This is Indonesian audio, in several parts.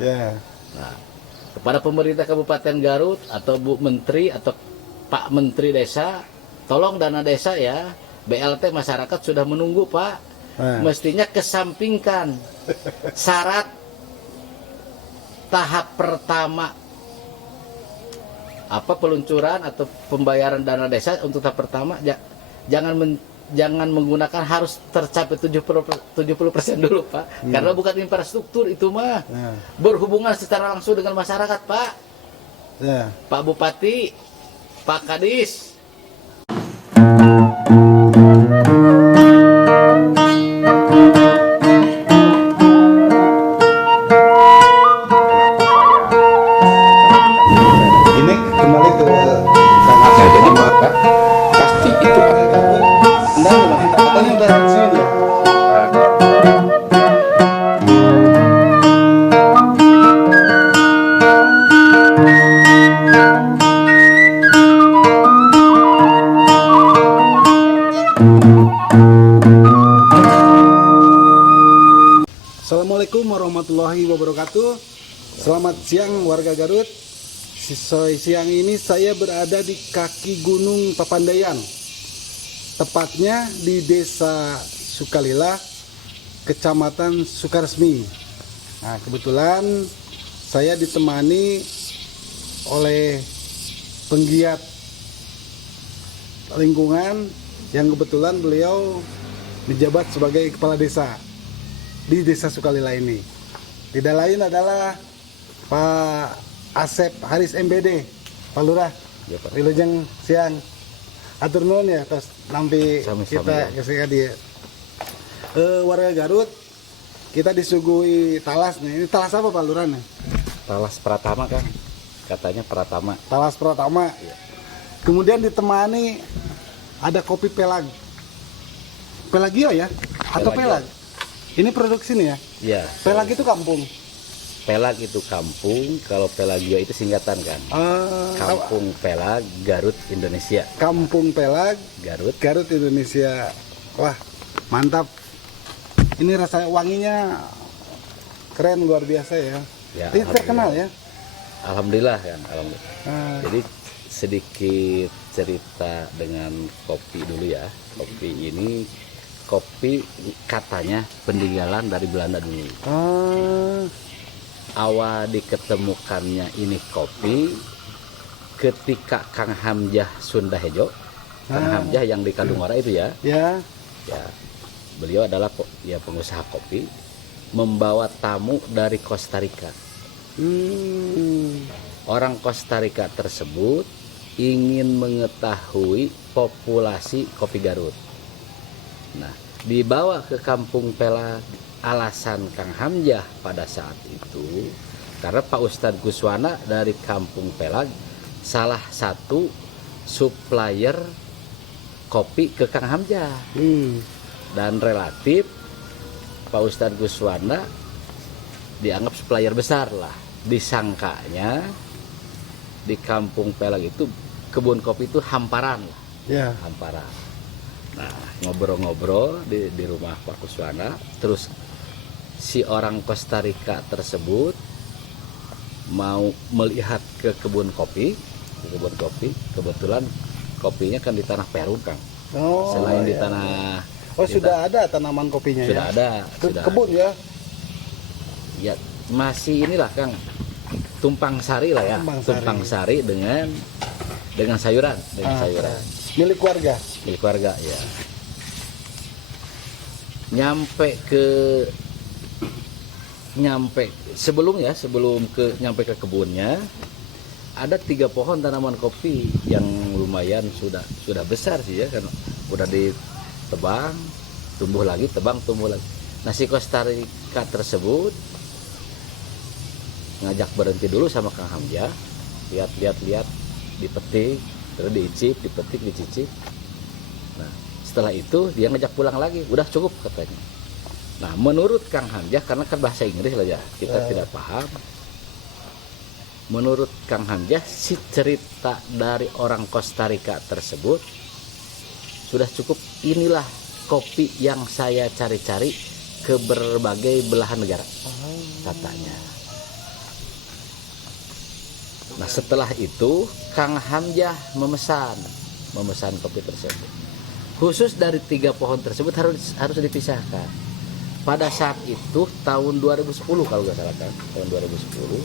Ya. Nah, kepada pemerintah Kabupaten Garut atau Bu Menteri atau Pak Menteri Desa, tolong dana desa ya, BLT masyarakat sudah menunggu Pak. Mestinya kesampingkan syarat tahap pertama peluncuran atau pembayaran dana desa untuk tahap pertama jangan menggunakan harus tercapai 70% dulu Pak. Karena bukan infrastruktur itu mah. Berhubungan secara langsung dengan masyarakat Pak. Pak Bupati, Pak Kadis. Ini kembali ke Kang Aceh, jadi maka pasti itu ada gabung. Enggak, katanya udah di sini ya. Assalamualaikum warahmatullahi wabarakatuh. Selamat siang warga Garut. Siang ini saya berada di kaki Gunung Papandayan, tepatnya di Desa Sukalila, Kecamatan Sukaresmi. Nah, kebetulan saya ditemani oleh penggiat lingkungan yang kebetulan beliau menjabat sebagai kepala desa di Desa Sukalila ini. Tidak lain adalah Pak Asep Haris MBD, Pak Lurah. Ya, Pak. Wilujeng siang. Atur nuhun ya, terus nanti kita ya. dia. Warga Garut, kita disuguhi talas nih. Ini talas apa Pak Lurah nih? Talas Pratama kan, katanya Pratama. Talas Pratama. Ya. Kemudian ditemani ada kopi pelag. Pelagio ya? Atau pelag? Ini produksi nih ya? Iya. Pelag itu kampung. Pelag itu kampung, kalau Pelagio itu singkatan kan. Kampung Pelag, Garut, Indonesia. Kampung Pelag, Garut, Indonesia. Wah, mantap. Ini rasa wanginya keren, luar biasa ya. Ini terkenal ya? Alhamdulillah kan, alhamdulillah. Jadi sedikit cerita dengan kopi dulu ya. Kopi ini katanya peninggalan dari Belanda dulu. Awal diketemukannya ini kopi ketika Kang Hamjah Sundahejo, Kang Hamjah yang di Kadungora itu ya. Ya, beliau adalah pengusaha kopi, membawa tamu dari Costa Rica. Orang Costa Rica tersebut ingin mengetahui populasi kopi Garut. Nah, dibawa ke Kampung Pelag. Alasan Kang Hamjah pada saat itu karena Pak Ustadz Guswana dari Kampung Pelag salah satu supplier kopi ke Kang Hamjah. Dan relatif Pak Ustadz Guswana dianggap supplier besar lah. Disangkanya di Kampung Pelag itu kebun kopi itu hamparan lah. Hamparan. Nah, ngobrol-ngobrol di rumah Pak Guswana, terus si orang Costa Rica tersebut mau melihat ke kebun kopi. Kebetulan kopinya kan di tanah Peru Kang. Selain di tanah sudah ada tanaman kopinya. Sudah ya? Ada. Kebun ya? Ya masih inilah Kang, tumpang sari lah ya. Tumpang sari dengan sayuran, sayuran. Milik warga ya. Sebelum nyampe ke kebunnya ada 3 pohon tanaman kopi yang lumayan sudah besar sih ya, kan udah ditebang, tumbuh lagi. Nah, si Costa Rica tersebut ngajak berhenti dulu sama Kang Hamjah, lihat dipetik, terus dipetik, dicicip. Nah, setelah itu dia ngajak pulang lagi, udah cukup katanya. Nah, menurut Kang Hamjah, karena kan bahasa Inggris lah ya, kita tidak paham. Menurut Kang Hamjah, si cerita dari orang Costa Rica tersebut sudah cukup. Inilah kopi yang saya cari-cari ke berbagai belahan negara, katanya. Nah setelah itu Kang Hamzah memesan kopi tersebut. Khusus dari 3 pohon tersebut harus dipisahkan. Pada saat itu tahun 2010 kalau nggak salah kan, tahun 2010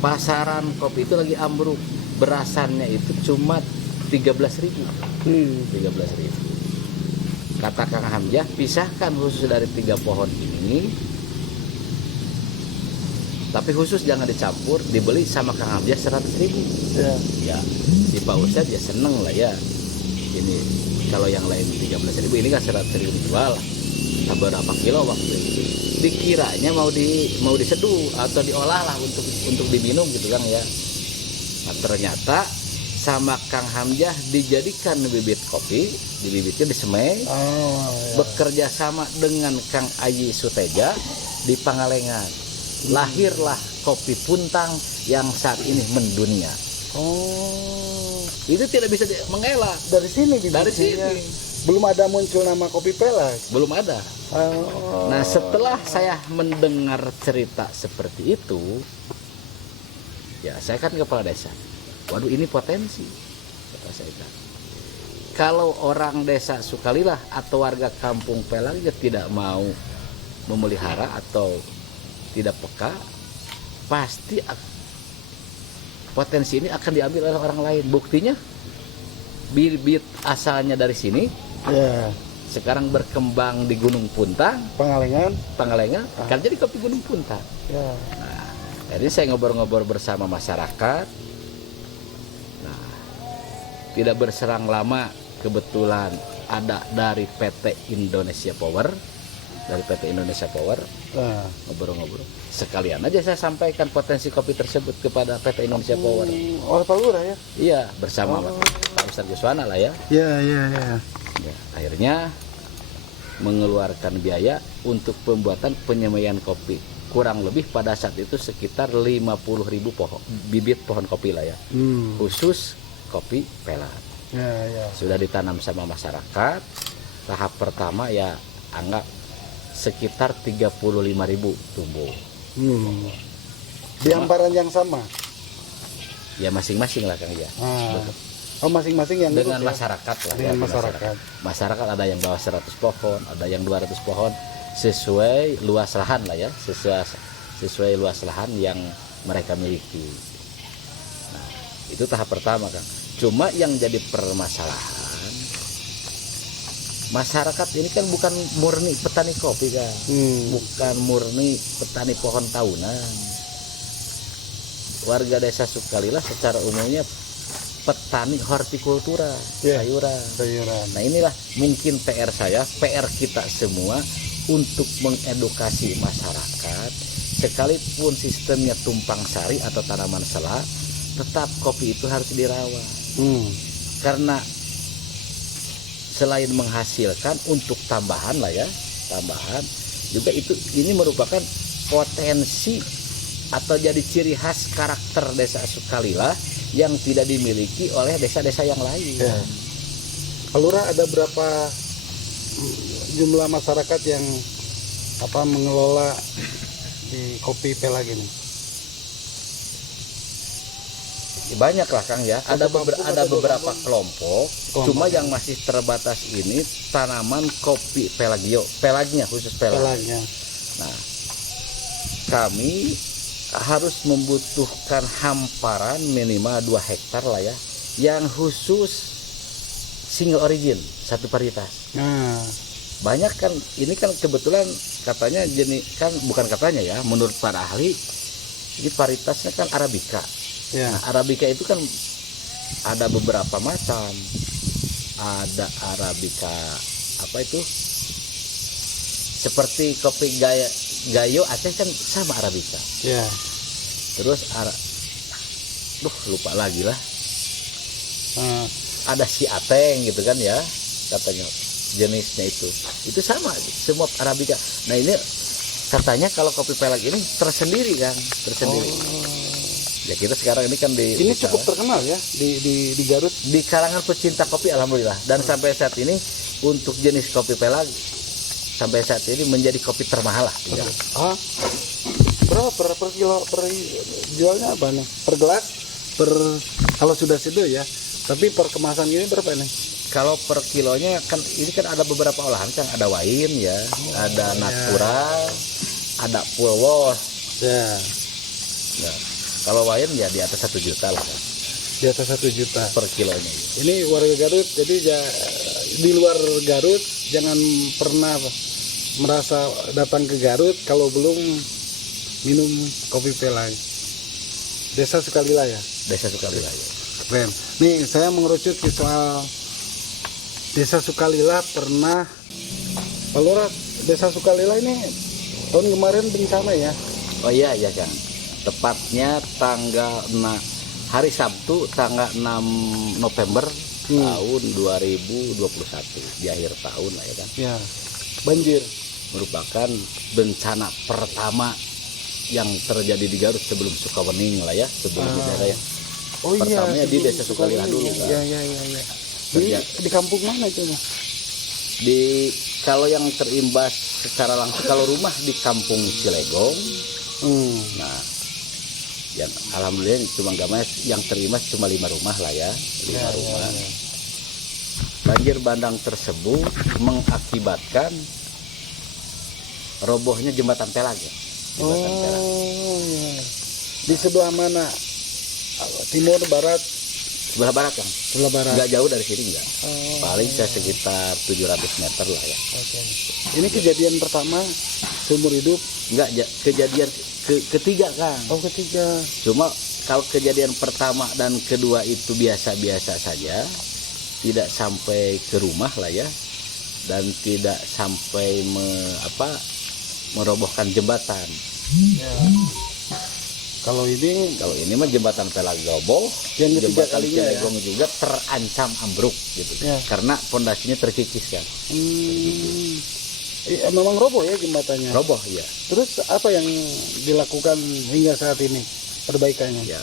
pasaran kopi itu lagi ambruk. Berasannya itu cuma 13.000. 13.000. Kata Kang Hamzah, pisahkan khusus dari 3 pohon ini. Tapi khusus jangan dicampur, dibeli sama Kang Hamzah 100.000. Ya, si Pak Ustadz ya seneng lah ya. Ini kalau yang lain 13.000, ini kan 100.000 dijual. Nah, berapa kilo waktu itu? Dikiranya mau diseduh atau diolah lah untuk diminum gitu kan ya. Nah, ternyata sama Kang Hamzah dijadikan bibit kopi, bibitnya di Semai. Bekerja sama dengan Kang Aji Suteja di Pangalengan. Lahirlah kopi Puntang yang saat ini mendunia. Itu tidak bisa mengelak Dari sini dari sini. Belum ada muncul nama kopi Pelak. Belum ada. Nah setelah saya mendengar cerita seperti itu, ya saya kan kepala desa. Waduh ini potensi, kata saya kan. Kalau orang desa Sukalilah atau warga kampung Pelak tidak mau memelihara atau tidak peka, pasti potensi ini akan diambil oleh orang lain. Buktinya bibit asalnya dari sini, sekarang berkembang di Gunung Puntang, Pangalengan, kan jadi kopi Gunung Puntang. Nah, jadi saya ngobrol-ngobrol bersama masyarakat. Nah, tidak berserang lama, kebetulan ada dari PT Indonesia Power, ngobrol-ngobrol. Sekalian aja saya sampaikan potensi kopi tersebut kepada PT Indonesia Power. Oleh Pak Lurah ya? Iya, bersama Pak Ustadz Guswana lah ya. Iya. Ya, akhirnya mengeluarkan biaya untuk pembuatan penyemaian kopi. Kurang lebih pada saat itu sekitar 50.000 bibit pohon kopi lah ya. Khusus kopi Pelak. Sudah ditanam sama masyarakat. Tahap pertama ya anggap sekitar 35.000 tumbuh. Di hamparan yang sama? Ya masing-masing lah Kang ya. Masing-masing yang dengan ya? Masyarakat lah. Dengan ya, masyarakat ada yang bawa 100 pohon, ada yang 200 pohon, sesuai luas lahan lah ya, sesuai luas lahan yang mereka miliki. Nah, itu tahap pertama Kang. Cuma yang jadi permasalahan, masyarakat ini kan bukan murni petani kopi kan, bukan murni petani pohon tahunan. Warga desa Sukalilah secara umumnya petani hortikultura, sayuran. Nah inilah mungkin PR saya, PR kita semua untuk mengedukasi masyarakat. Sekalipun sistemnya tumpang sari atau tanaman sela, tetap kopi itu harus dirawat. Karena selain menghasilkan untuk tambahan lah ya, juga ini merupakan potensi atau jadi ciri khas karakter desa Sukalilah yang tidak dimiliki oleh desa-desa yang lain. Pak Lurah, ada berapa jumlah masyarakat yang mengelola di kopi Pelak ini? Banyak lah Kang ya, ada beberapa kelompok, cuma yang masih terbatas ini tanaman kopi pelagnya khusus pelagnya. Nah, kami harus membutuhkan hamparan minimal 2 hektar lah ya, yang khusus single origin, satu varietas. Banyak kan, ini kan kebetulan katanya jenis kan, bukan katanya ya, menurut para ahli ini varietasnya kan Arabica. Nah, Arabica itu kan ada beberapa macam. Ada Arabica seperti kopi Gayo Aceh kan sama Arabica. Terus lupa lagi lah. Ada si Ateng gitu kan ya, katanya jenisnya itu sama semua Arabica. Nah ini katanya kalau kopi Pelak ini tersendiri kan, Ya kita sekarang ini kan ini cukup terkenal ya di Garut, di kalangan pecinta kopi alhamdulillah. Dan sampai saat ini untuk jenis kopi Pelak sampai saat ini menjadi kopi termahal lah di Garut. Berapa per kilo per jualnya apa nih? Per gelas, per kalau sudah seduh ya. Tapi per kemasan ini berapa nih? Kalau per kilonya kan ini kan ada beberapa olahan kan, ada wine ya, ada natural, ada full wash. Ya, Nah, kalau wine ya di atas 1 juta lah kan, di atas 1 juta. per kilonya. Ini warga Garut, jadi di luar Garut jangan pernah merasa datang ke Garut kalau belum minum kopi Pelang. Desa Sukalila ya. Desa Sukalilaya. Keren. Nih saya mengerucut ke soal Desa Sukalila pernah. Pak Lurah, Desa Sukalila ini tahun kemarin bencana ya. Oh iya ya Kang. Tepatnya hari Sabtu tanggal 6 November tahun 2021 di akhir tahun lah ya kan. Ya. Banjir. Merupakan bencana pertama yang terjadi di Garut sebelum Sukawening lah ya, sebelum di daerah ya. Oh Pertamanya iya. di Desa Sukalila dulu kan. Ya. Di kampung mana itu? Kalau yang terimbas secara langsung, kalau rumah di Kampung Cilegong. Nah, yang alhamdulillah cuma yang terimbas cuma 5 rumah lah ya, 5 rumah. Banjir bandang tersebut mengakibatkan robohnya jembatan Pelag ya. Jembatan Pelag. Ya. Di sebelah mana? Timur, barat? Sebelah barat Kang. Sebelah barat. Nggak jauh dari sini enggak. Paling saya sekitar 700 meter lah ya. Oke. Ini kejadian pertama seumur hidup. Enggak, kejadian ketiga Kang. Oh, ketiga. Cuma kalau kejadian pertama dan kedua itu biasa-biasa saja, tidak sampai ke rumah lah ya, dan tidak sampai merobohkan jembatan. Ya. Kalau ini mah jembatan Pelag roboh, yang ketiga jembatan kalinya Cilegong juga terancam ambruk gitu, Ya. karena pondasinya terkikis kan. Memang roboh ya jembatannya. Roboh ya. Terus apa yang dilakukan hingga saat ini perbaikannya? Ya.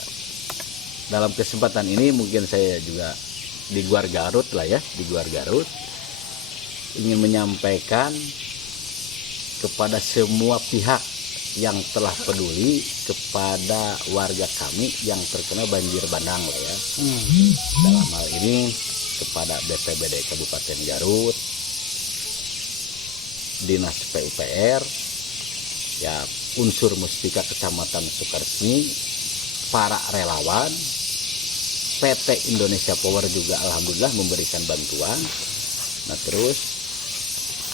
Dalam kesempatan ini mungkin saya juga di Guar Garut lah ya, di Guar Garut ingin menyampaikan kepada semua pihak yang telah peduli kepada warga kami yang terkena banjir bandang lah ya. Dalam hal ini kepada BPBD Kabupaten Garut, Dinas PUPR, ya unsur Mustika Kecamatan Sukaresmi, para relawan, PT Indonesia Power juga alhamdulillah memberikan bantuan. Nah terus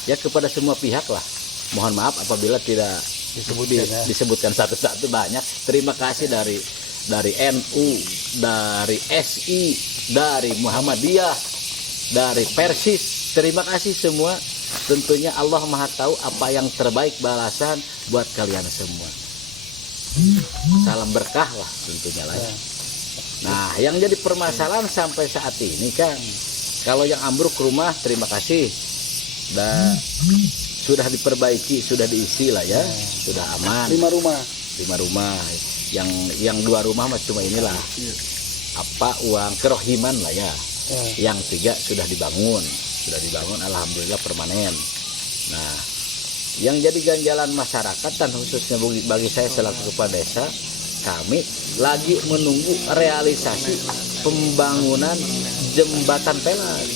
ya kepada semua pihak lah, mohon maaf apabila tidak disebutkan satu-satu, banyak. Terima kasih dari NU, dari SI, dari Muhammadiyah, dari Persis. Terima kasih semua. Tentunya Allah Maha tahu apa yang terbaik balasan buat kalian semua. Salam berkah lah tentunya lah. Nah, yang jadi permasalahan sampai saat ini kan, kalau yang ambruk rumah terima kasih. Dan sudah diperbaiki, sudah diisi lah ya, sudah aman. 5 rumah. 5 rumah. Yang 2 rumah mah cuma inilah uang kerohiman lah ya. Yang 3 sudah dibangun alhamdulillah permanen. Nah, yang jadi ganjalan masyarakat dan khususnya bagi saya selaku kepala desa, kami lagi menunggu realisasi pembangunan jembatan Pelag.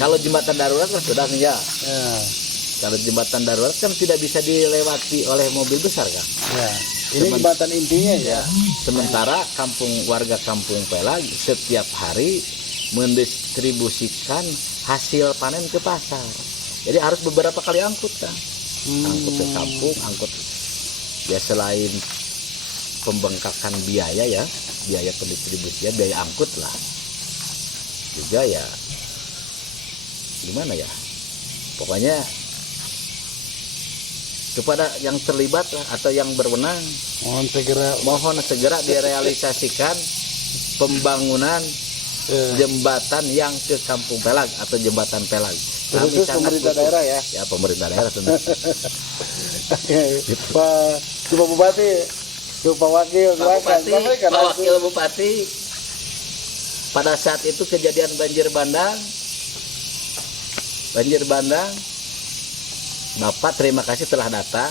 Kalau jembatan darurat kan sudah ya. Kalau jembatan darurat kan tidak bisa dilewati oleh mobil besar kan. Ya. Ini jembatan intinya ya. Sementara warga kampung Pelag setiap hari mendistribusikan hasil panen ke pasar. Jadi harus beberapa kali angkut kan. Angkut ke kampung, angkut. Ya selain pembengkakan biaya ya, biaya pendistribusian, biaya angkut lah. Juga ya gimana ya, pokoknya kepada yang terlibat atau yang berwenang mohon segera direalisasikan pembangunan jembatan yang ke Kampung Pelag atau jembatan Pelag. Kami sangat pemerintah daerah ya. Ya pemerintah daerah tentu. Pak Bupati, Pak Wakil, Pak Wakil Bupati, pada saat itu kejadian banjir bandang, Bapak terima kasih telah datang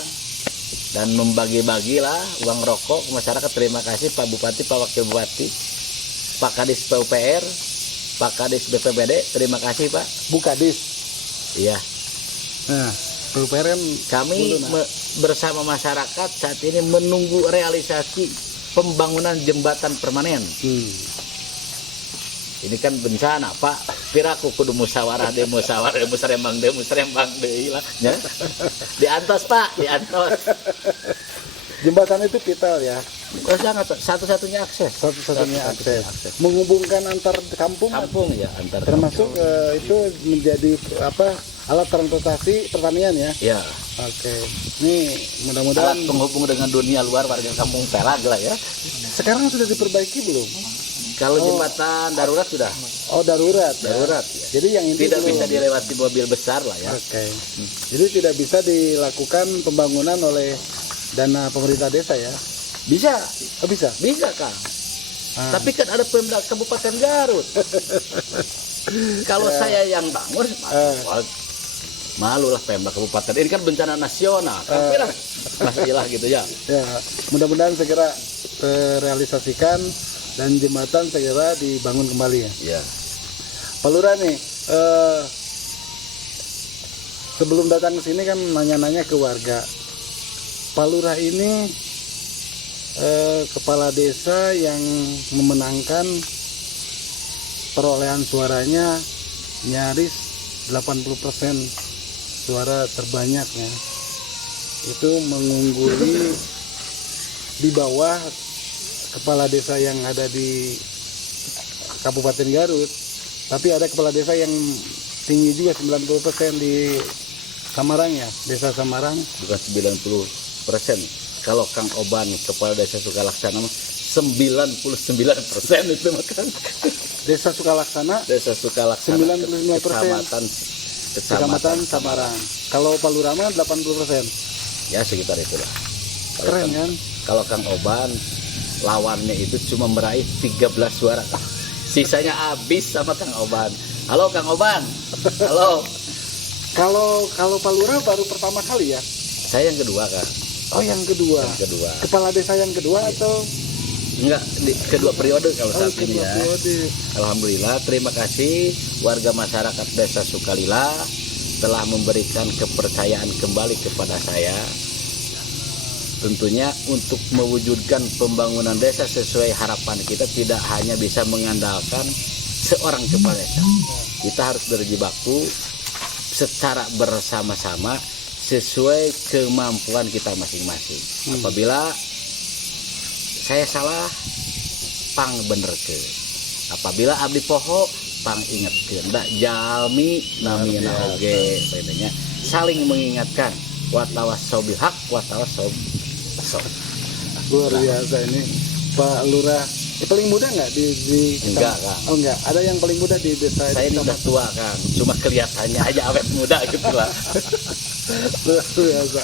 dan membagi-bagilah uang rokok ke masyarakat. Terima kasih Pak Bupati, Pak Wakil Bupati, Pak Kadis PUPR, Pak Kadis BPBD, terima kasih Pak. Bukadis. Iya, Nah, PUPR kan kami bersama masyarakat saat ini menunggu realisasi pembangunan jembatan permanen. Ini kan bencana Pak, piraku kudu musyawarah deh musrembang deh lah ya. Diantos Pak, diantos. jembatan itu vital ya, Oh, sangat satu-satunya akses. satu-satunya akses. Menghubungkan antar kampung, Kampung ya, antar termasuk kampung. itu menjadi apa alat transportasi pertanian ya. Ya, Oke, ini alat mudah-mudahan penghubung dengan dunia luar warga kampung Pelag lah ya. sekarang sudah diperbaiki belum? Kalau jembatan darurat sudah Oh, darurat. Ya. darurat ya. Jadi yang ini Tidak belum. bisa dilewati mobil besar lah ya. Oke. Jadi tidak bisa dilakukan pembangunan oleh dana pemerintah desa ya? Bisa, Oh, bisa. bisa Kang. Ah. Tapi kan ada Pemda Kabupaten Garut. Kalau saya yang bangun, malu lah Pemda Kabupaten. Ini kan bencana nasional. Tapi lah masih lah gitu ya. Ya, mudah-mudahan segera terrealisasikan dan jembatan segera dibangun kembali ya. Ya. Pak Lurah nih, sebelum datang ke sini kan nanya-nanya ke warga. Pak Lurah ini kepala desa yang memenangkan perolehan suaranya nyaris 80% suara terbanyaknya. Itu mengungguli di bawah kepala desa yang ada di Kabupaten Garut. Tapi ada kepala desa yang tinggi juga 90% di Samarang ya, Desa Samarang. Bukan 90%. Kalau Kang Oban kepala desa Sukalaksana 99% itu makan. Desa Sukalaksana Desa Sukalaksana 99%. Kecamatan Samarang. Kalau Pak Lurah mah 80%. Ya sekitar itulah. Kalau Keren Kang- kan? Kalau Kang Oban lawannya itu cuma meraih 13 suara. Sisanya habis sama Kang Oban. Halo Kang Oban. Halo. Kalau Pak Lurah baru pertama kali ya? Saya yang kedua Kang. Oh, yang kedua. Yang kedua. Kepala desa yang kedua atau Enggak, kedua periode kalau saat ini kedua ya. periode? Alhamdulillah, terima kasih warga masyarakat Desa Sukalila telah memberikan kepercayaan kembali kepada saya. Tentunya untuk mewujudkan pembangunan desa sesuai harapan kita tidak hanya bisa mengandalkan seorang kepala desa. Kita harus berjibaku secara bersama-sama sesuai kemampuan kita masing-masing. Apabila saya salah, pang bener ke. Apabila abdi poho, pang inget ke. Ndak jalmi namina oge, bedanya saling mengingatkan. Watawasau bil haq, watawasau Luar biasa ini Pak Lurah. Paling muda nggak di Enggak, Kang. Oh, enggak. Ada yang paling muda di desa Saya ini udah tua Kang, cuma kelihatannya aja awet muda gitu lah. Luar biasa.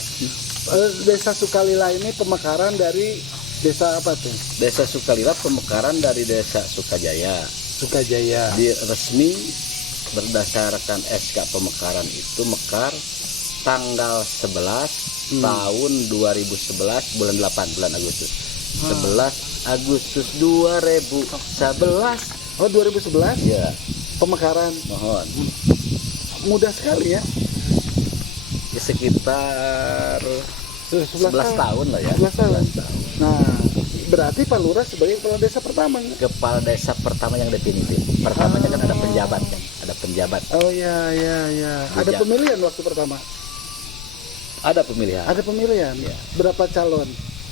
Desa Sukalila ini pemekaran dari desa apa tuh? Desa Sukalila pemekaran dari Desa Sukajaya. Sukajaya. Di resmi berdasarkan SK pemekaran itu mekar tanggal 11 tahun 2011 bulan 8 bulan Agustus. 11 Agustus 2011. Oh, 2011 Ya, pemekaran. mohon. Mudah sekali ya. Ya, sekitar 11 tahun lah ya. 11 tahun. Nah, berarti Pak Lurah sebagai kepala desa pertama nggak? Kepala desa pertama yang definitif. Pertamanya kan ada penjabat kan, ada penjabat. Oh ya. Ada Sejak- pemilihan waktu pertama. Ada pemilihan. Ada pemilihan. Ya. Berapa calon?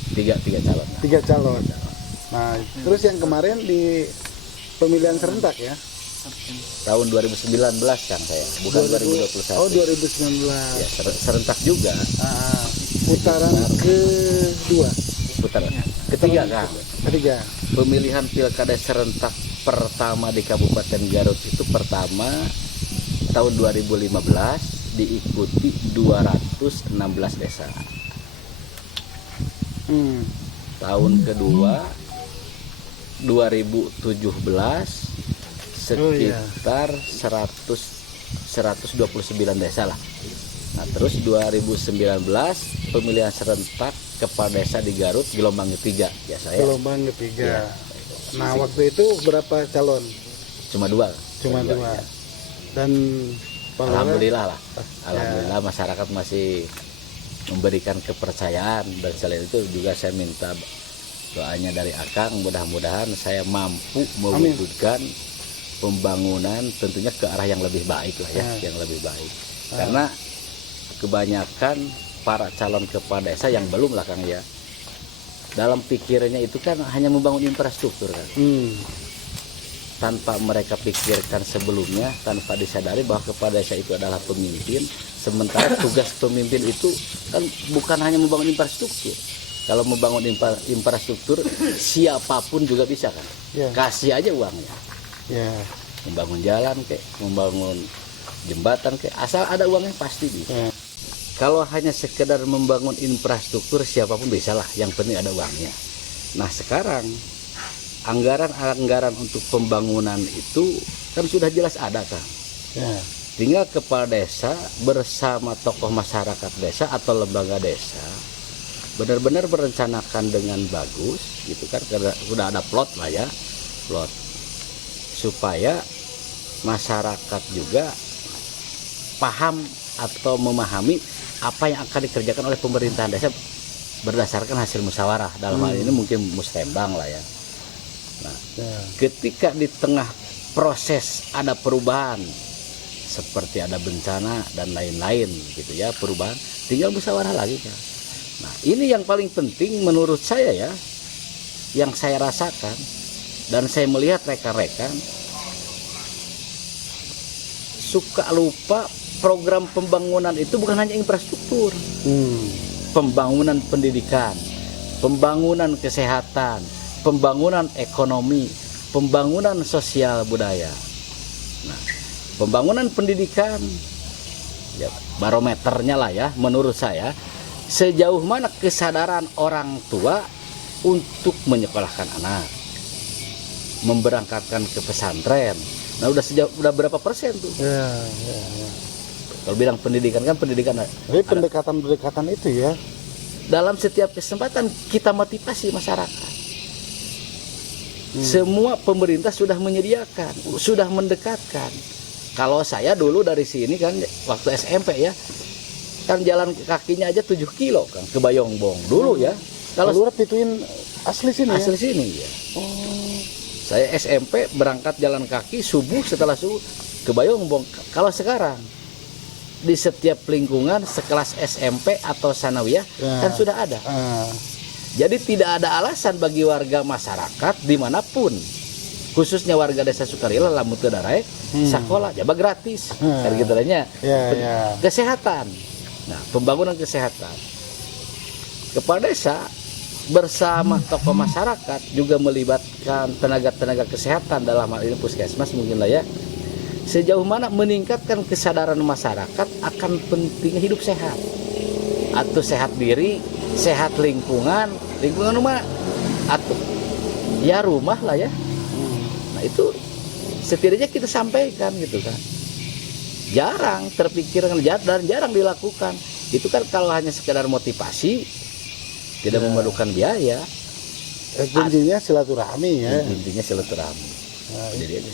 Tiga calon. 3 calon. Nah, terus yang kemarin di pemilihan serentak ya? Tahun 2019 kan saya, bukan 2021. Oh, 2019. Ya, serentak juga. Putaran kedua, Putaran ketiga kan. ketiga. Pemilihan pilkada serentak pertama di Kabupaten Garut itu pertama tahun 2015 diikuti 216 desa. Tahun kedua 2017 sekitar 129 desa lah. Nah, terus 2019 pemilihan serentak kepala desa di Garut gelombang ketiga ya saya. Gelombang ketiga. Ya. Nah, waktu itu berapa calon? Cuma dua. Cuma dua. Ya. Dan Pak Lurah, Alhamdulillah lah. Ya. Alhamdulillah masyarakat masih memberikan kepercayaan, dan selain itu juga saya minta doanya dari Akang, mudah-mudahan saya mampu mewujudkan pembangunan tentunya ke arah yang lebih baik lah ya, yang lebih baik. Karena kebanyakan para calon kepala desa yang belum lah Kang ya, dalam pikirannya itu kan hanya membangun infrastruktur kan. Tanpa mereka pikirkan sebelumnya, tanpa disadari bahwa kepala desa itu adalah pemimpin, sementara tugas pemimpin itu kan bukan hanya membangun infrastruktur. Kalau membangun infrastruktur siapapun juga bisa kan, kasih aja uangnya. Membangun jalan kayak, membangun jembatan kayak, asal ada uangnya pasti bisa. Kalau hanya sekedar membangun infrastruktur siapapun bisa lah, yang penting ada uangnya. Nah sekarang anggaran untuk pembangunan itu kan sudah jelas ada kan. Tinggal kepala desa bersama tokoh masyarakat desa atau lembaga desa benar-benar merencanakan dengan bagus gitu kan, karena sudah ada plot lah ya, plot supaya masyarakat juga paham atau memahami apa yang akan dikerjakan oleh pemerintahan desa berdasarkan hasil musyawarah, dalam hal ini mungkin musrembang lah ya. Nah, ketika di tengah proses ada perubahan seperti ada bencana dan lain-lain gitu ya, perubahan, tinggal musyawarah lagi kan. Nah ini yang paling penting menurut saya ya, yang saya rasakan dan saya melihat rekan-rekan suka lupa program pembangunan itu bukan hanya infrastruktur, pembangunan pendidikan, pembangunan kesehatan, pembangunan ekonomi, pembangunan sosial budaya. Nah, pembangunan pendidikan ya, barometernya lah ya menurut saya, sejauh mana kesadaran orang tua untuk menyekolahkan anak, memberangkatkan ke pesantren. Nah udah berapa persen tuh? Kalau bilang pendidikan kan pendidikan. Jadi pendekatan itu ya. Dalam setiap kesempatan kita motivasi masyarakat. Semua pemerintah sudah menyediakan, sudah mendekatkan. Kalau saya dulu dari sini kan waktu SMP ya, kan jalan kakinya aja 7 kilo kan ke Bayongbong dulu ya. Kalau Lurah pituin asli sini asli ya? Sini ya. Saya SMP berangkat jalan kaki subuh, setelah subuh ke Bayongbong. Kalau sekarang di setiap lingkungan sekelas SMP atau sanawiyah kan sudah ada. Jadi tidak ada alasan bagi warga masyarakat dimanapun, khususnya warga desa Sukarela, lamun teu daraek sekolah jaba gratis kan gitu nya. Kesehatan. Nah, pembangunan kesehatan. Kepala desa bersama tokoh masyarakat juga melibatkan tenaga-tenaga kesehatan, dalam hal ini puskesmas mungkin lah ya. Sejauh mana meningkatkan kesadaran masyarakat akan pentingnya hidup sehat, atau sehat diri, sehat lingkungan rumah, atau ya rumah lah ya. Nah itu setidaknya kita sampaikan gitu kan. Jarang terpikirkan dan jarang dilakukan. Itu kan kalau hanya sekedar motivasi, tidak memerlukan biaya. Intinya silaturahmi ya. Intinya silaturahmi. Jadi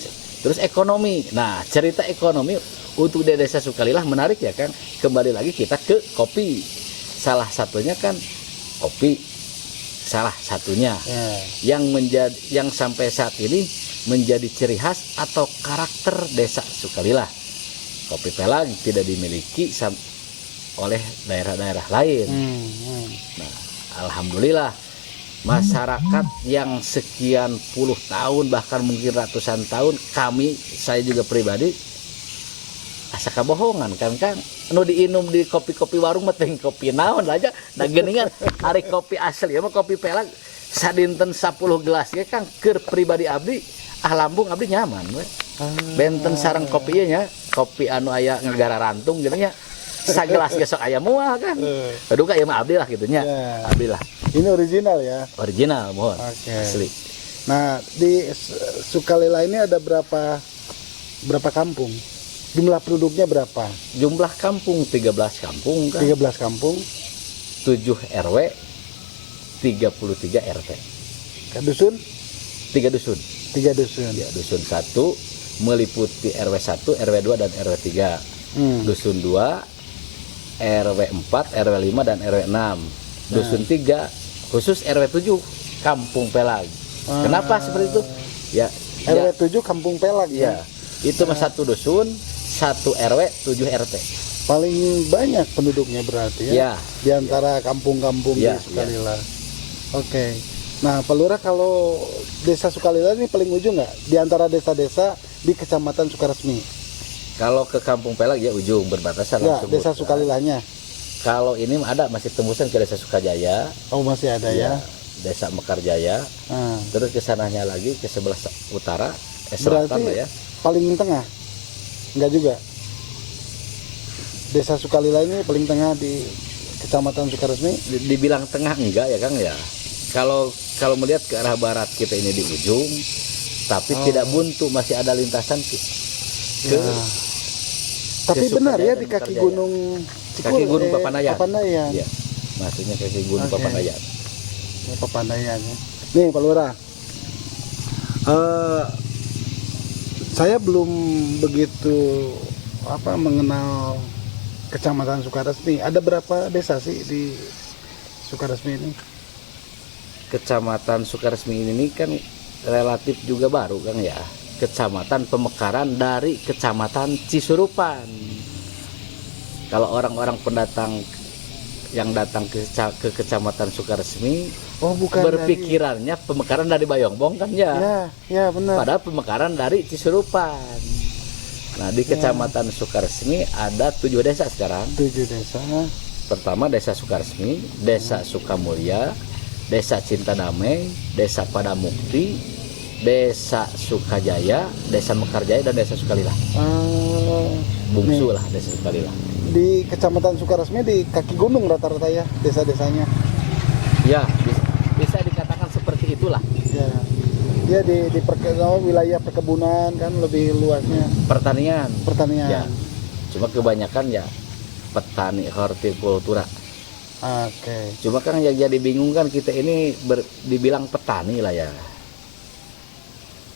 terus ekonomi. Nah cerita ekonomi untuk di desa Sukalilah menarik ya kan. Kembali lagi kita ke kopi. Salah satunya kan kopi. Salah satunya yang sampai saat ini menjadi ciri khas atau karakter desa Sukalilah. Kopi pelag tidak dimiliki oleh daerah-daerah lain. Nah, alhamdulillah masyarakat yang sekian puluh tahun bahkan mungkin ratusan tahun, saya juga pribadi asa kabohongan kan nu diinum di kopi-kopi warung mah teh kopi naon aja da geuningan ari kopi asli mah kopi pelag sadinten 10 gelas ge Kang keur pribadi abdi lambung abdi nyaman we. Benten sareng kopi nya kopi anu aya ngagara rantung gitu nya sagelas gesok aya mual kan. Aduh ka ieu mah abdi lah gitu nya. Abdi lah. Ini original ya. Original mohon. Asli. Nah, di Sukalila ini ada berapa kampung? Jumlah penduduknya berapa? Jumlah kampung 13 kampung kan. 13 kampung. 7 RW, 33 RT. Ke dusun 3 dusun. 3 dusun. Ya, dusun 1 meliputi RW 1, RW 2 dan RW 3. Dusun 2 RW 4, RW 5 dan RW 6. Dusun 3 khusus RW 7 Kampung Pelag. Kenapa seperti itu? Ya, RW 7 Kampung Pelag ya. Itu mah satu dusun, 1 RW, 7 RT. Paling banyak penduduknya berarti ya. Ya. Di antara kampung-kampung Ya, di Sukalila. Oke. Nah, Pak Lurah, kalau desa Sukalila ini paling ujung nggak di antara desa-desa di Kecamatan Sukaresmi? Kalau ke Kampung Pelag ya ujung berbatasan Ya, langsung. desa Sukalilanya. Kalau ini ada masih tembusan ke Desa Sukajaya, Oh, masih ada ya. Desa Mekarjaya, Nah, terus ke sananya lagi ke sebelah utara, selatan berarti lah ya. paling tengah? Enggak juga. Desa Sukalila ini paling tengah di Kecamatan Sukaresmi. Dibilang tengah enggak ya Kang ya. Kalau melihat ke arah barat kita ini di ujung, tapi tidak buntu, masih ada lintasan ke Ya. Tapi ke benar Sukajaya ya dan di kaki Mekarjaya. gunung Kaki Gunung Papanayan. Papanayan. Ya, maksudnya kaki Gunung Oke. Papanayan. Ya, Papanayan ya. Nih Pak Lurah, saya belum begitu mengenal Kecamatan Sukaresmi. Ada berapa desa sih di Sukaresmi ini? Kecamatan Sukaresmi ini kan relatif juga baru Kang ya. Kecamatan pemekaran dari Kecamatan Cisurupan. Kalau orang-orang pendatang yang datang ke Kecamatan Sukaresmi, Bukan berpikirannya pemekaran dari Bayongbong kan ya. Ya benar. Padahal pemekaran dari Cisurupan. Nah, di Kecamatan Sukaresmi ada 7 desa sekarang. 7 desa. Pertama Desa Sukaresmi, Desa Sukamulya, Desa Cinta Damai, Desa Padamukti, Desa Sukajaya, Desa Mekarjaya, dan Desa Sukalila. Bungsu lah Desa Sukalila. Di Kecamatan Sukaresmi di kaki gunung rata-rata ya desa-desanya. Ya, bisa dikatakan seperti itulah. Ya. Dia di wilayah perkebunan kan lebih luasnya. Pertanian. Pertanian. Ya. Cuma kebanyakan ya petani hortikultura. Oke. Cuma kan yang jadi bingung kan kita ini dibilang petani lah ya.